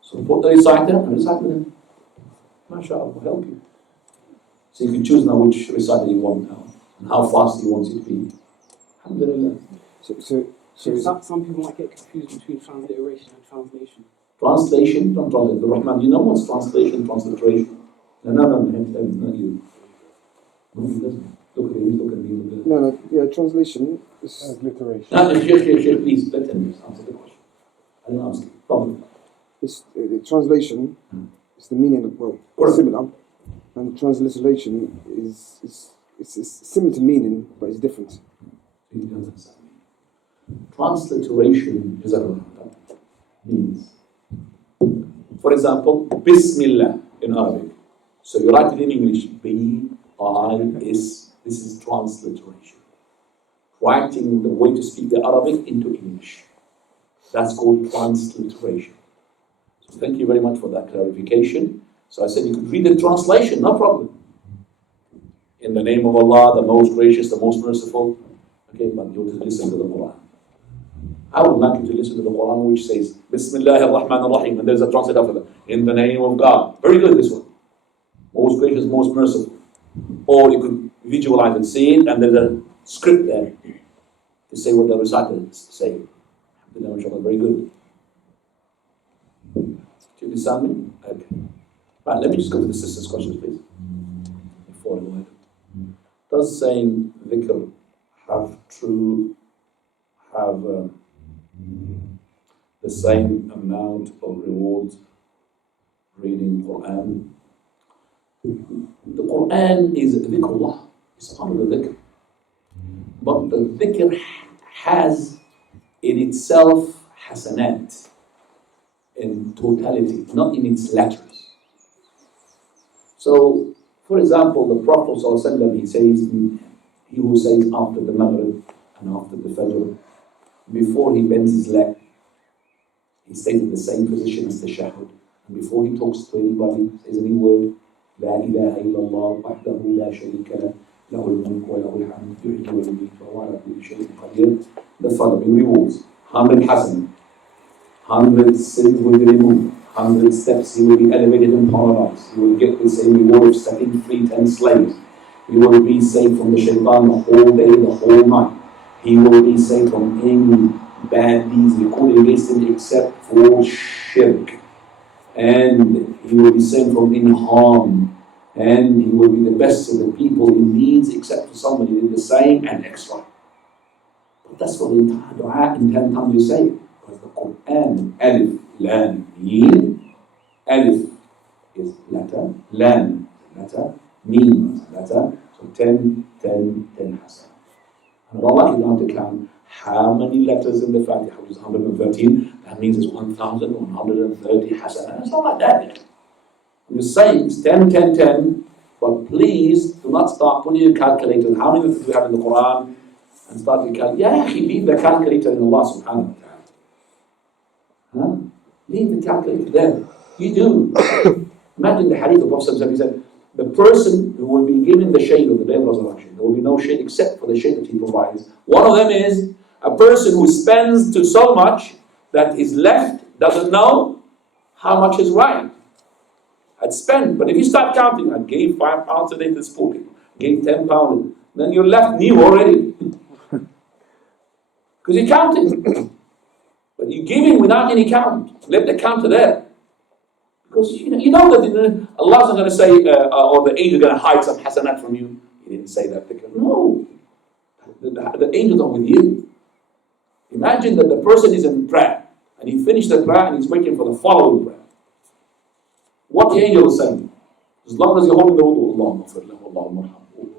So put the reciter and recite with him. MashaAllah, will help you. So you can choose now which reciter you want now and how fast you want it to be. Alhamdulillah. So Some people might get confused between transliteration and translation. Translation, don't translate. The Rahman, you know what's translation, transliteration? No, not you. No, he doesn't. Look at me, look at me. no, yeah, translation is Transliteration. No, Sheikh, please, let him answer the question. I didn't ask you. Problem. it's translation is the meaning of Correct. similar, and transliteration is similar to meaning but it's different. He doesn't understand me. Transliteration is means. For example, Bismillah in Arabic. So you write it in English, B-I-S. This is transliteration. Writing the way to speak the Arabic into English. That's called transliteration. So thank you very much for that clarification. So I said you could read the translation, no problem. In the name of Allah, the most gracious, the most merciful. Okay, but you have to listen to the Quran. I would like you to listen to the Quran which says, Bismillah ar-Rahman ar-Rahim, and there's a translate after that. In the name of God. Very good, this one. Most gracious, most merciful. Or you could visualize and see it, and there's a script there to say what the reciters say. Very good. Do you understand me? Okay. Right, let me just go to the sister's questions, please. Before I go ahead. Does saying dhikr have the same amount of rewards reading Quran? The Quran is dhikrullah. It's part of the dhikr. But the dhikr has in itself hasanat in totality, not in its letters. So, for example, the Prophet ﷺ, he says, he who says after the Maghrib and after the Fajr, before he bends his leg, he stays in the same position as the Shahud. And before he talks to anybody, says any word, La ilaha illallah wahdahu la sharika lah, lahu al-mulk wa lahu al-hamd, yuhyi wa yumiit wa huwa ala kulli shay'in qadir. The following rewards: 100 hasan, 100 sins will be removed, 100 steps he will be elevated in paradise. He will get the same reward of setting free 10 slaves. He will be saved from the shaitan the whole day, the whole night. He will be saved from any bad deeds recorded against him except for shirk. And he will be saved from any harm. And he will be the best of the people in deeds except for somebody who did the same and extra. But that's what the entire dua in 10 times you say it. Because the Quran, alif, lam, meen. Alif is letter, lam is letter, meen is letter. So 10, 10, 10 hasan. And Allah is going to count how many letters in the Fatiha, which is 113, that means it's 1,130 hasanah. It's not like that yet. I'm just saying it's 10, 10, 10, but please do not start putting your calculator. How many letters do we have in the Quran? And start to calculate. Yeah, leave the calculator in Allah subhanahu wa ta'ala. Leave the calculator there. You do. Imagine the hadith of Prophet, he said, the person who will be given the shade of the day of resurrection, there will be no shade except for the shade that he provides. One of them is a person who spends to so much that his left doesn't know how much is right. I'd spend. But if you start counting, I gave £5 today to this poor people, gave £10, then you're left new already. Because you're counting. But you're giving without any count. Let the counter there. Because you know that Allah's not going to say, or the angel is going to hide some hasanat from you. He didn't say that. No. The angels are with you. Imagine that the person is in prayer, and he finished the prayer and he's waiting for the following prayer. What the angel is saying, as long as you're holding the wudu, Allah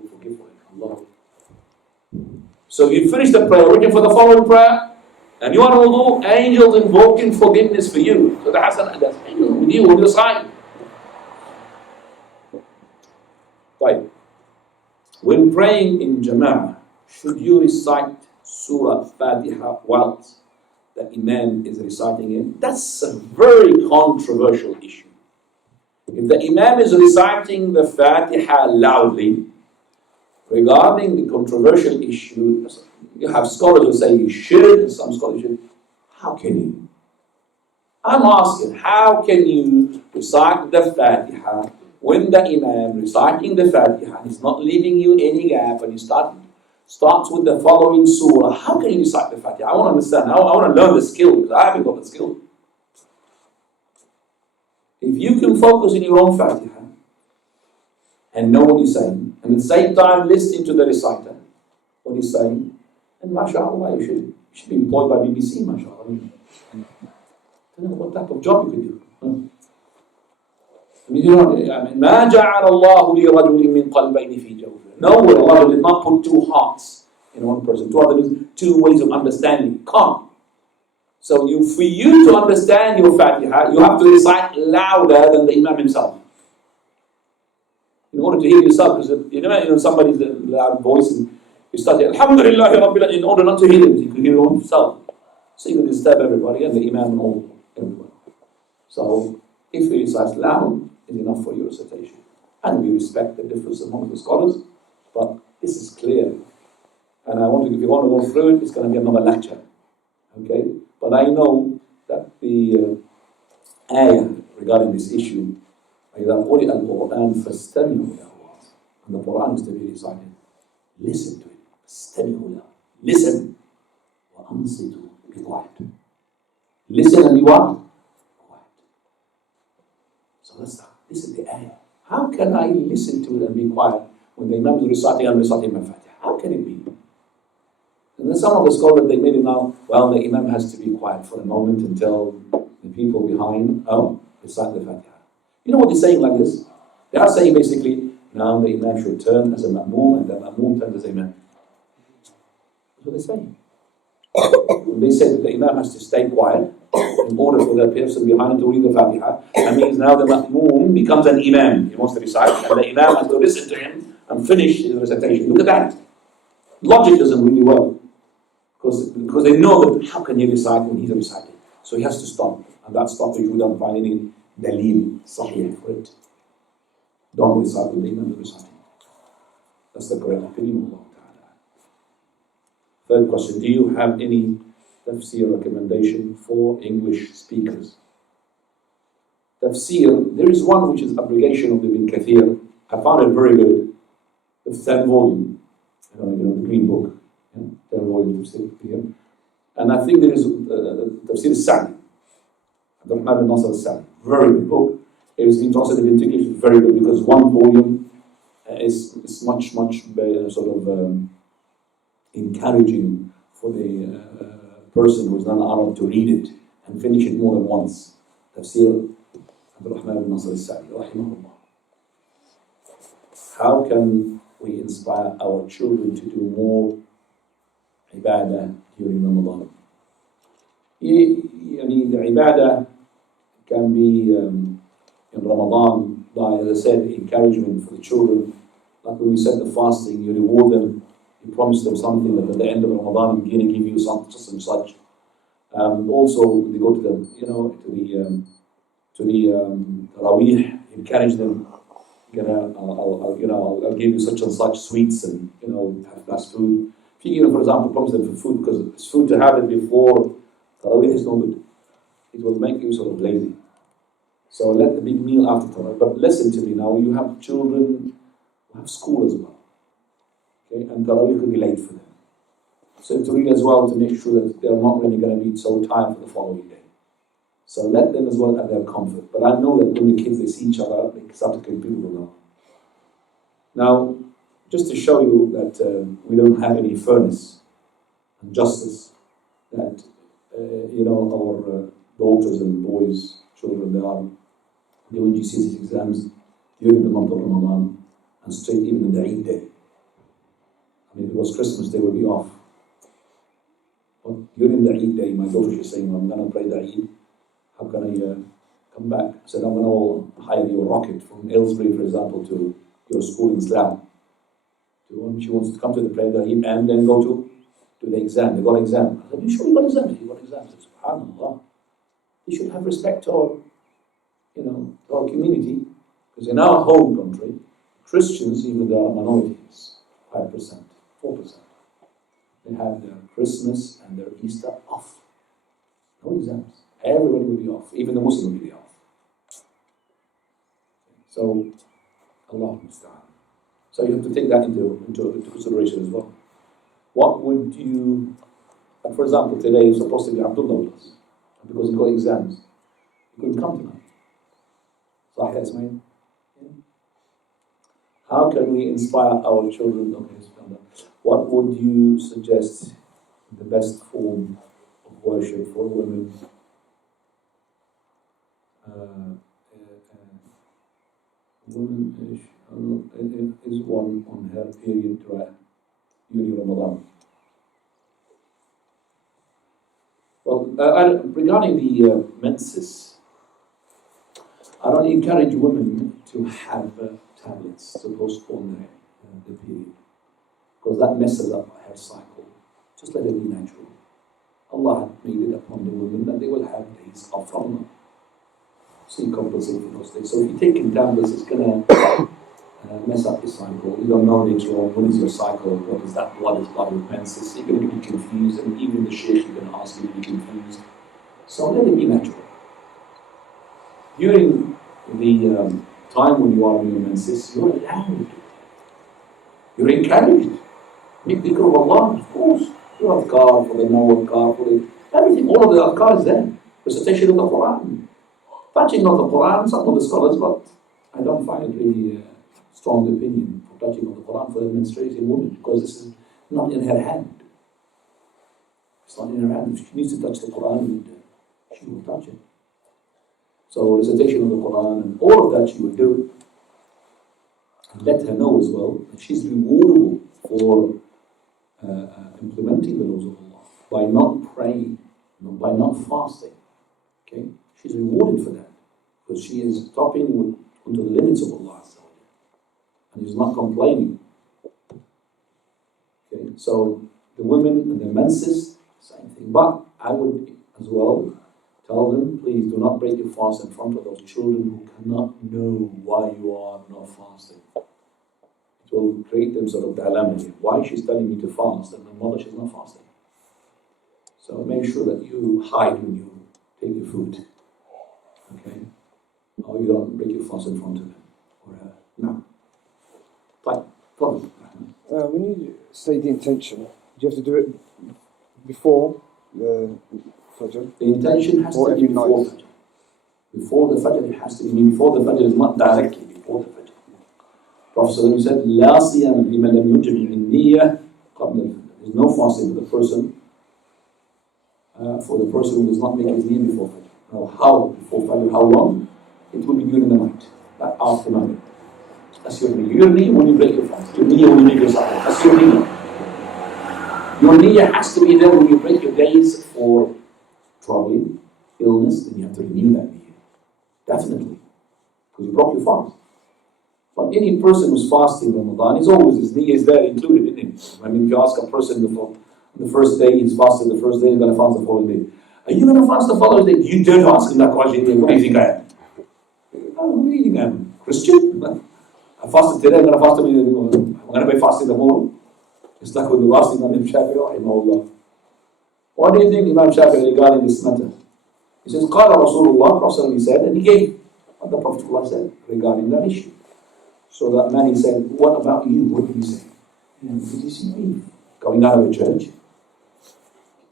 forgive him, Allah. So you finish the prayer, waiting for the following prayer, and you are on wudu, angels invoking forgiveness for you. So the hasanat, that's angels with you on your side. Right. When praying in Jama'ah, should you recite Surah Fatiha whilst the Imam is reciting it? That's a very controversial issue. If the Imam is reciting the Fatiha loudly, regarding the controversial issue, you have scholars who say you should, and some scholars should. How can you? I'm asking, how can you recite the Fatiha when the Imam reciting the Fatiha and he's not leaving you any gap, and he starts with the following surah? How can you recite the Fatiha? I want to understand. I want to learn the skill, because I haven't got the skill. If you can focus in your own Fatiha and know what you're saying, and at the same time listening to the reciter, what he's saying, and mashallah, you should be employed by BBC, mashallah. I don't know what type of job you could do. ما جعل الله لرجل من قلبين في جوفه. Nowhere Allah did not put two hearts in one person. Two ways of understanding. Can't. So for you to understand your Fatiha, you have to recite louder than the Imam himself. In order to hear yourself, because you know somebody's loud voice and you start saying, Alhamdulillah Rabbil Alamin, in order not to hear him, you can hear your own self. So you can disturb everybody and the Imam and all everyone. So if you recite loud, is enough for your recitation. And we respect the difference among the scholars, but this is clear. And if you want to go through it, it's going to be another lecture. Okay? But I know that the ayah regarding this issue, وَإِذَا قُرِئَ الْقُرْآنُ فَاسْتَمِعُوا لَهُ, and the Quran is to be recited. Listen to it. فَاسْتَمِعُوا لَهُ. Listen. وَأَنصِتُوا. Be quiet. Listen and be what? Quiet. So let's start. This is the ayah. How can I listen to it and be quiet when the Imam is reciting and reciting my Fatiha? How can it be? And then some of the scholars, they made it now, well, the Imam has to be quiet for a moment until the people behind, recite the Fatiha. You know what they're saying like this? They are saying basically, now the Imam should turn as a Ma'moom and the Ma'moom turn as a Imam. That's what they're saying. When they say that the Imam has to stay quiet in order for the person behind him to read the Fatiha, that means now the Ma'moom becomes an Imam. He wants to recite, and the Imam has to listen to him and finish his recitation. Look at that. Logic doesn't really work. Because they know that how can he recite when he's reciting? So he has to stop. And that stoppage, we don't find any dalil, sahih for it. Don't recite when the Imam is reciting. That's the correct opinion of Allah Ta'ala. Third question, do you have any tafsir recommendation for English speakers? Tafsir, there is one which is abrogation of the Ibn Kathir. I found it very good. The 10th volume. I don't know, the green book. 10th volume tafsir here. And I think there is Tafsir Sa'di. Abdurrahman bin Nasr al-Sa'di. Very good book. It has been translated into English. It's very good because one volume is much sort of encouraging for the person who is non-Arab to read it and finish it more than once. Tafsir Abdurrahman bin Nasr al-Sa'di, rahimahullah. How can we inspire our children to do more ibadah during Ramadan? I mean, the ibadah can be in Ramadan by, as I said, encouragement for the children. Like when we said the fasting, you reward them, you promise them something that at the end of Ramadan I'm going to give you such and such. Also, they go to the Tarawih, encourage them. I'll give you such and such sweets and have fast food. If you for example, promise them for food, because it's food to have it before Tarawih is no good. It will make you sort of lazy. So let the big meal after Tawaf. But listen to me now, you have children who have school as well. Okay, and Tarawih could be late for them. So to read as well to make sure that they're not really going to be so tired for the following day. So let them as well at their comfort. But I know that when the kids, they see each other, they start to compete with one another. Now, just to show you that we don't have any fairness and justice, that our daughters and boys, children, they doing GCSE exams during the month of Ramadan and straight even in the Eid day. I mean, if it was Christmas, they would be off. But during the Eid day, my daughter, she's saying, I'm going to pray the Eid. How can I come back? I said, I'm going to hire you a rocket from Aylesbury, for example, to your school in Slough. She wants to come to the prayer the Eid and then go to the exam. They got an exam. I said, you sure you got exams? You got exams. I said, SubhanAllah. They should have respect to our community. Because in our home country, Christians, even though are minorities, 5%, 4%, they have their Christmas and their Easter off. No exams. Everybody will be off. Even the Muslim will be off. So, Allah musta'an. So you have to take that into consideration as well. What would you, like for example, today is supposed to be Abdullah with us, because he got exams. He couldn't come tonight. Sahih Ismail? How can we inspire our children? Okay, what would you suggest the best form of worship for women? Women is one on her period during Ramadan. Well, regarding the menses, I don't encourage women to have tablets to postpone the period, because that messes up her cycle. Just let it be natural. Allah made it upon the women that they will have days off from them. So you compensate for those days. So if you take in tablets, it's going to mess up your cycle. You don't know later on when is your cycle, what is that blood with menses. You're going to be confused, and even the sheikh you're going to ask you to be confused. So let it be natural. During the time when you are in your menses, you're allowed to do it. You're encouraged. Make dhikr of Allah, of course. Your adhkar for the no adhkar, for the everything. All of the adhkar is there. Recitation of the Quran. Touching of the Quran, some of the scholars, but I don't find it really strong opinion for touching of the Quran for the menstruating woman, because this is not in her hand. It's not in her hand. If she needs to touch the Quran, she will touch it. So recitation of the Quran and all of that she will do. And let her know as well that she's rewardable for implementing the laws of Allah by not praying, by not fasting. Okay, she's rewarded for that because she is stopping onto the limits of Allah, and she's not complaining. Okay, so the women and the menses, same thing. But I would as well tell them, please do not break your fast in front of those children who cannot know why you are not fasting. It will create them sort of dilemma here. Why she's telling me to fast and my mother, she's not fasting. So make sure that you hide when you take your food. Okay? Or you don't break your fast in front of him or her. No. Fine. Problem. When you say the intention, do you have to do it before the Fajr? The intention has to be before night? Fajr. Before the Fajr, it has to be. Before the Fajr is not directly before the Fajr. Prophet said, لا صيام لمن لم يجمع النية قبل الفجر. There's no fasting for the person who does not make his niyyah before Fajr. Now, how before Fajr? How long? It will be during the night, after night. That's your niyyah. Your niyyah when you break your fast. Your niyyah when you make your salah. That's your niyyah. Your niyyah has to be there when you break your days for traveling, illness, then you have to renew that niyyah. Definitely. Because you broke your fast. But any person who's fasting Ramadan, his niyyah is there included in it. I mean, if you ask a person the first day, he's fasted the first day, he's going to fast the following day. Are you going to fast the following day? You don't ask him that question. What do you think I am? What do you think I am? Christian? I fasted today, I'm going to fast tomorrow. I'm going to be fasting tomorrow. It's like with the last Imam Shafi'i, rahimahullah. What do you think Imam Shafi'i regarding this matter? He says, قال رسول الله, Prophet said, and he gave what the Prophet said regarding that issue. So that man, he said, what about you? What did he say? And did you see me going out of the church? Did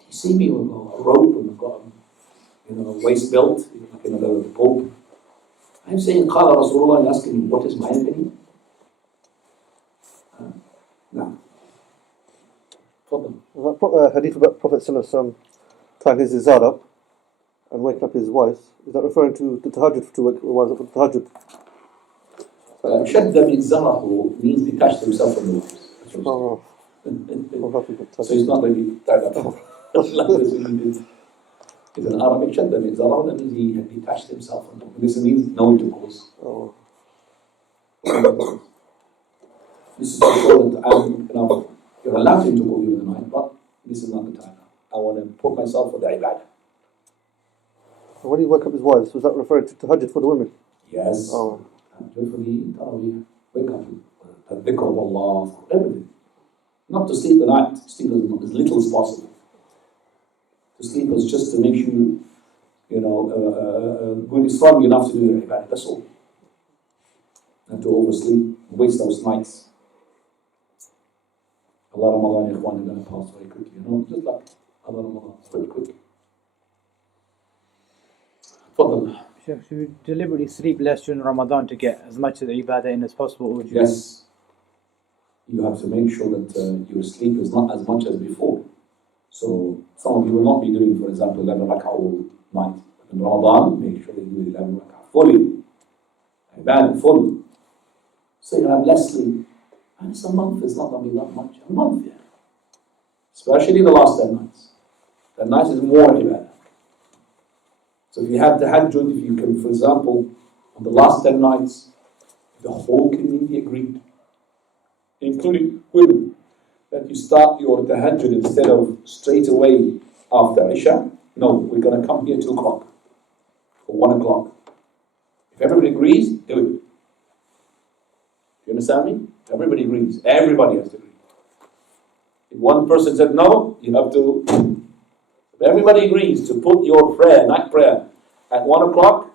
you see me with a rope and I've got a waist belt, like the Pope? I'm saying, Qala Rasulullah, and asking me, what is my opinion? No. Hadith about Prophet ﷺ tying his izar up and waking up his wife. Is that referring to the tahajjud, to wake wives up for tahajjud? Shadda min zarahu means detached himself from the wives. Oh, So he's not really tied up. Like this when he did. It's an Arabic shadda min zarahu, that means he had detached himself from them. This means no intercourse. oh. This is to show that you're allowed to intercourse during the night, but this is not the time now. I want to put myself for the ibadah. When he woke up his wives, was that referring to tahajjud for the women? Yes. Oh. For the Tarawih, wake up, the dhikr of Allah, for everything. Not to sleep at night, sleep as little as possible. To sleep is just to make you, really strong enough to do your ibadah, that's all. And to oversleep, waste those nights. Allah Ramadan, Ikhwan, are going to pass very quickly, just like Allah Ramadan, very quickly. Fadal. Should we deliberately sleep less during Ramadan to get as much of the ibadah in as possible? Or would you? Yes. You have to make sure that your sleep is not as much as before. So some of you will not be doing, for example, 11 rak'ah all night. In Ramadan, make sure that you do 11 rak'ah fully. Ibadah full. So you have less sleep. And it's a month, it's not going to be that much. A month, yeah. Especially the last 10 nights. 10 nights is more ibadah. So if you have tahajjud, if you can, for example, on the last 10 nights, the whole community agreed, including women, that you start your tahajjud instead of straight away after Isha. No, we're going to come here 2 o'clock or 1 o'clock. If everybody agrees, do it. You understand me? If everybody agrees. Everybody has to agree. If one person said no, you have to. If everybody agrees to put your prayer, night prayer, at 1 o'clock,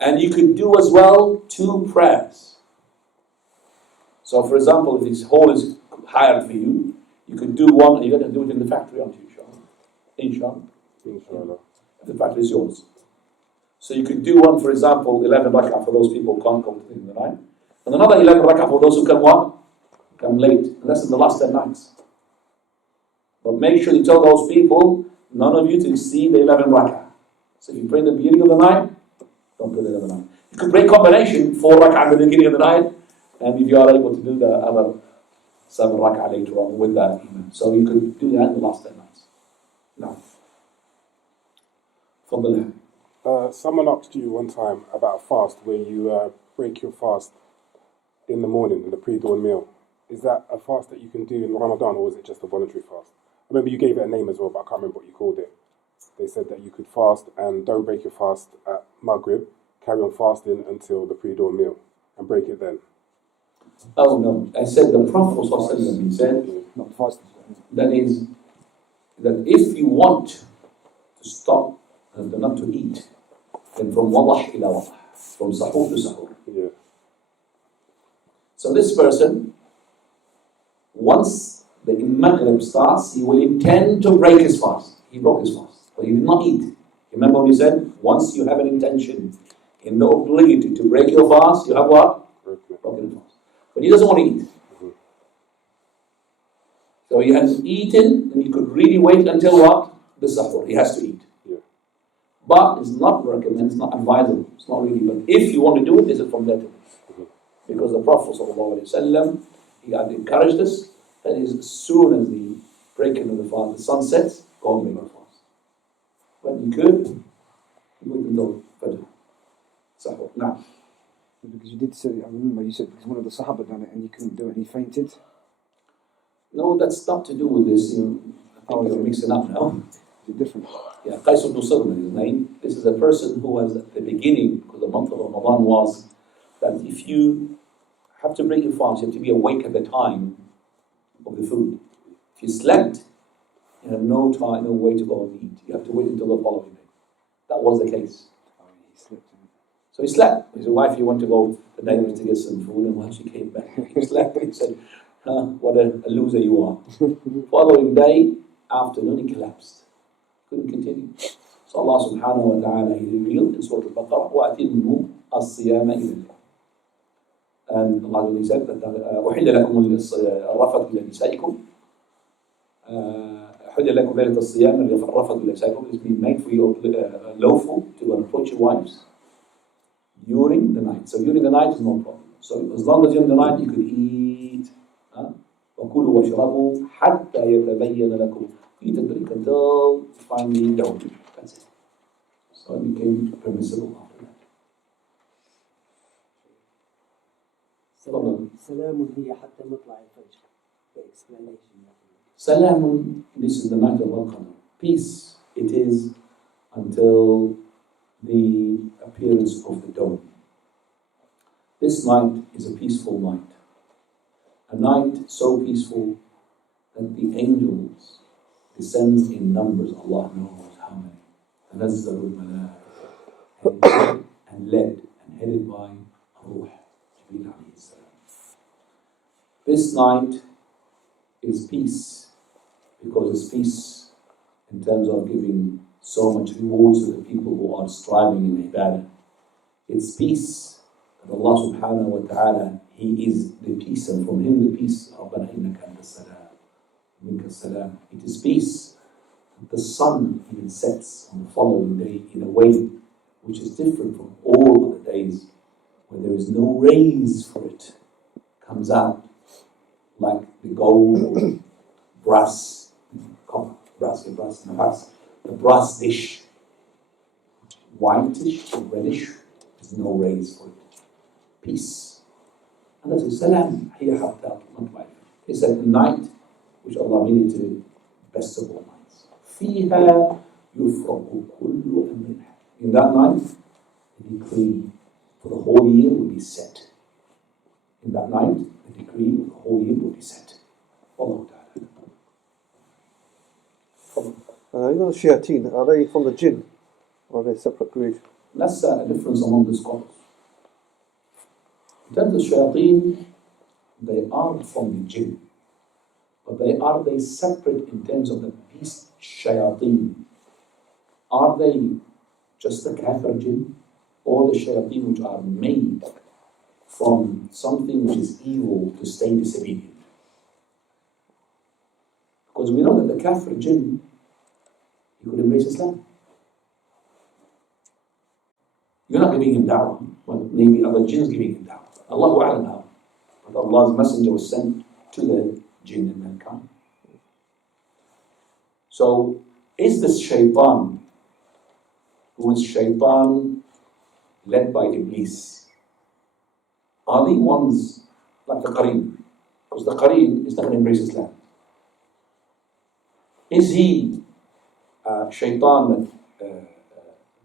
and you could do as well 2 prayers. So, for example, if this hall is hired for you, you could do one, and you're going to do it in the factory, aren't you, Inshallah? Inshallah. The factory is yours. So you could do one, for example, 11 rak'ah for those people who can't come in the night, and another 11 rak'ah for those who can what? Come late. And that's in the last 10 nights. But make sure you tell those people, none of you to exceed the 11 rak'ah. So if you pray in the beginning of the night, don't pray the 11 night. You could pray combination, 4 rak'ah at the beginning of the night, and if you are able to do the other 7 rak'ah later on with that even. So you could do that in the last 10 nights. Now, Fadl. Someone asked you one time about a fast where you break your fast in the morning, in the pre-dawn meal. Is that a fast that you can do in Ramadan, or is it just a voluntary fast? I remember you gave it a name as well, but I can't remember what you called it. They said that you could fast and don't break your fast at Maghrib, carry on fasting until the pre-dawn meal, and break it then. Oh no, I said the Prophet he said, Not fasting. that is, that if you want to stop and not to eat, then from wadah ila wadah, from sahur to sahur. Yeah. So this person, once the Maghrib starts, he will intend to break his fast. He broke his fast, but he did not eat. Remember what he said? Once you have an intention in the obligatory to break your fast, you have what? Broken the fast. But he doesn't want to eat. So he has eaten, and he could really wait until what? The sahur. He has to eat. Yeah. But it's not recommended, it's not advisable. It's not really. But if you want to do it, this is from there to this. Because the Prophet ﷺ, he had encouraged us that is, as soon as the breaking of the fast, the sun sets, go and make your fast. But you could wait until Fajr. Sahur. Now. Because you did say, I remember you said because one of the Sahaba done it and you couldn't do it and he fainted. No, that's not to do with this. I think you're mixing up now. Is it different? Yeah, Qais ibn Sirma is his name. This is a person who was at the beginning, because the month of Ramadan was that if you have to break your fast, you have to be awake at the time of the food. If you slept, you have no time, no way to go and eat. You have to wait until the following day. That was the case. Oh, he slipped. So he slept. His wife, he went to go to the neighbors to get some food, and when she came back, he slept. He said, what a loser you are. Following day, afternoon, he collapsed. Couldn't continue. So Allah subhanahu wa ta'ala, he revealed in Surah Al-Baqarah, وَأَتِمُّوا الصِّيَامَ إِلَى اللَّيْلِ. And Allah really said that أُحِلَّ لَكُمُ الرَّفَثُ إِلَى نِسَائِكُمْ أُحِلَّ لَكُمْ لَيْلَةَ الصِّيَامِ الرَّفَثُ إِلَى نِسَائِكُم. It's been made for you lawful to go and approach your wives during the night. So during the night is no problem. So as long as during the night you could eat. وَكُلُوا وَاشْرَبُوا حَتَّى يَتَبَيَّنَ لَكُمْ. Eat and drink until finally don't. That's it. So it became permissible after that. سلام هي حتى مطلع الفجر. The explanation. Salamun, this is the night of Al-Qadr. Peace it is until the appearance of the dawn. This night is a peaceful night. A night so peaceful that the angels descend in numbers. Allah knows how many. تنزل الملائكة and led and headed by Ruh, Jibreel alayhi salam. This night is peace because it's peace in terms of giving so much reward to the people who are striving in ibadah. It's peace that Allah subhanahu wa ta'ala, He is the peace, and from Him the peace. رَبَّنَا إِنَّكَ أَنْتَ السَّلَامُ وَمِنْكَ السَّلَامُ. It is peace that the sun even sets on the following day in a way which is different from all other days, where there is no rays for it. Comes out like the gold or brass, copper, the brass dish, whitish or reddish, there's no rays for it. Peace. And that's a salam, hiya hatta matla'i. It's a night which Allah made it to best of all nights. فيها يفرق كل أمر. In that night, the decree for the whole year will be set. In that night, the decree for the whole year will be set. Allah Ta'ala. You know the shayateen, are they from the jinn? Or are they separate creation? That's a difference among the scholars. In terms of shayateen, they are from the jinn. But are they separate in terms of the beast shayateen? Are they just the kafir jinn? Or the shayateen which are made from something which is evil to stay disobedient? Because we know that the kafir jinn, he could embrace Islam. You're not giving him da'wah. Well, maybe other jinns giving him da'wah. Allahu a'lam how. But Allah's messenger was sent to the jinn and mankind. So, is this shaitan, who is shaitan led by Iblis, are the ones like the Qareen? Because the Qareen is not going to embrace Islam. Is he shaitan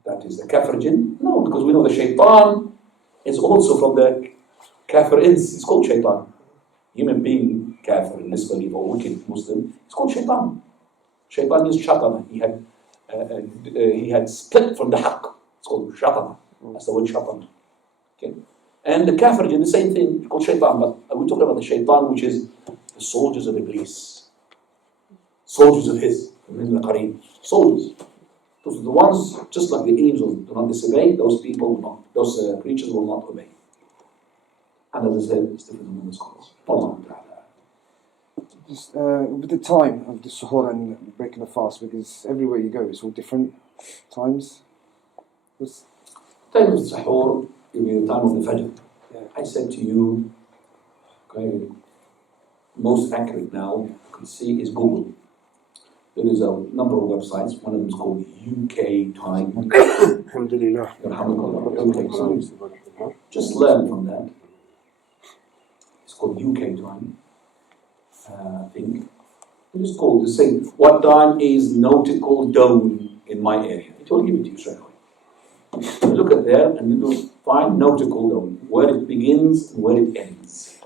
that is the kafir jinn? No, because we know the shaitan is also from the kafir ins. It's called shaitan. Human being, kafir, disbeliever, or wicked Muslim, it's called shaitan. Shaitan means shatana. He had split from the haqq. It's called shatana. That's the word shatana. Okay. And the kafir jinn, the same thing, it's called shaitan. But we're talking about the shaitan, which is the soldiers of Iblis. Soldiers of his. Soldiers. Those are the ones, just like the angels do not disobey, those people will not, those creatures will not obey. And as I said, it's different among the scholars. Just with the time of the suhoor and breaking the fast, because everywhere you go, it's all different times. Time of suhoor, you mean the time of the fajr. Yeah. I said to you, okay, most accurate now, you can see is Google. There is a number of websites. One of them is called UK Time. Alhamdulillah. Just learn from that. It's called UK Time. I think. Just call to say what time is nautical dawn in my area. It will give it to you straight away. Look at there and you will find nautical dawn, where it begins and where it ends.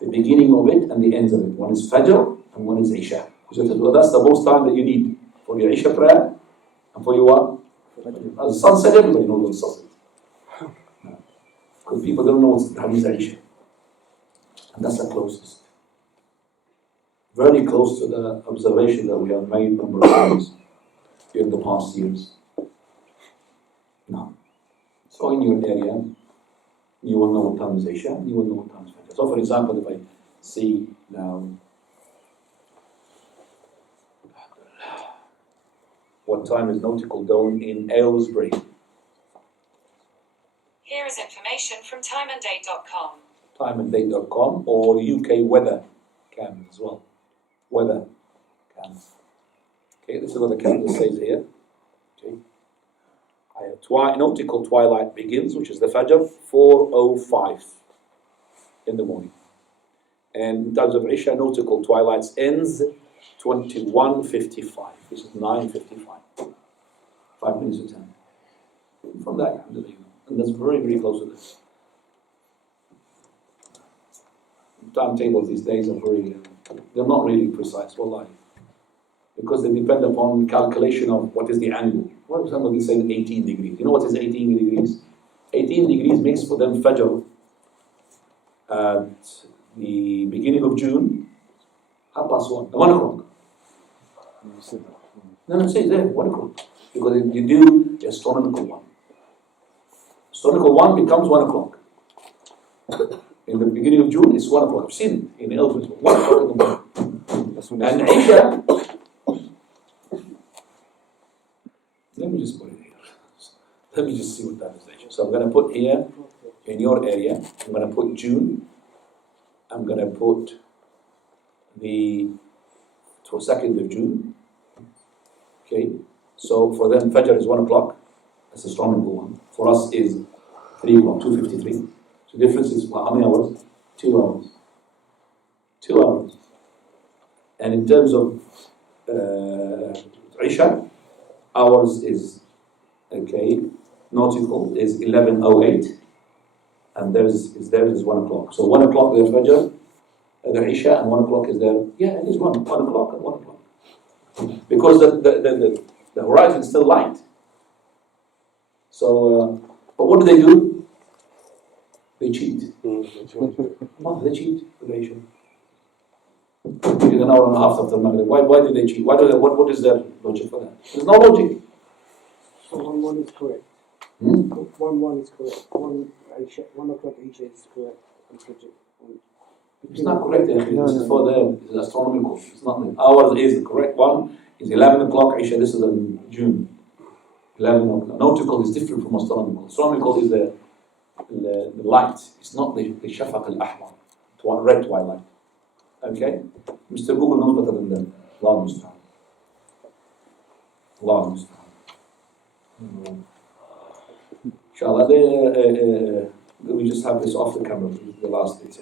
The beginning of it and the ends of it. One is Fajr and one is Isha. Well, that's the most time that you need for your Isha prayer and for your what? As the sun set, everybody knows the sunset. Because people don't know what's Hadith Aisha. And that's the closest. Very close to the observation that we have made number of times in the past years. Now, so in your area, you will know what time is Isha, and you will know what time is Fajr. So for example, if I see now, what time is nautical dawn in Aylesbury? Here is information from timeanddate.com. Timeanddate.com or UK weather cam as well. Weather cam. Okay, this is what the calendar says here. Okay. Nautical twilight begins, which is the Fajr, 4:05 in the morning. And in terms of Isha, nautical twilight ends 21:55, which is 9:55. 5 minutes to 10. From that, and that's very, very close to this. Timetables these days are they're not really precise, wallahi. Because they depend upon calculation of what is the angle. What somebody saying 18 degrees. You know what is 18 degrees? 18 degrees makes for them Fajr at the beginning of June, 1:30, 1 o'clock. No, it says there, 1 o'clock. Because you do the astronomical one. Astronomical one becomes 1 o'clock. In the beginning of June, it's 1 o'clock. I've seen it in Elvis, 1 o'clock in the morning. And Isha, let me just put it here. Let me just see what that is. So I'm going to put here, in your area, I'm going to put June. I'm going to put the 2nd of June. Okay, so for them, Fajr is 1 o'clock. That's the astronomical one. For us is 3 o'clock, 2:53. So the difference is how many hours? 2 hours. 2 hours. And in terms of Isha, ours is, okay, nautical is 11:08, and theirs is 1 o'clock. So 1 o'clock their Fajr, their Isha, and 1 o'clock is their, yeah, it is 1 o'clock and 1 o'clock. Because the horizon is still light. So, but what do? They cheat. No, they cheat with Isha. An hour and a half after Maghrib. Why do they cheat? What is their logic for that? There's no logic. So 1 is correct. 1 is correct. 1 o'clock Isha is correct. It's not correct, actually. This is for them. It's astronomical. It's not. Ours is the correct one. It's 11 o'clock Isha. This is in June. 11 o'clock. Nautical is different from astronomical. Astronomical is the light. It's not the shafaq al-ahmar, red twilight. Okay? Mr. Google knows better than them. Allah musta'an. Allah musta'an. Inshallah, we just have this off the camera, the last bit.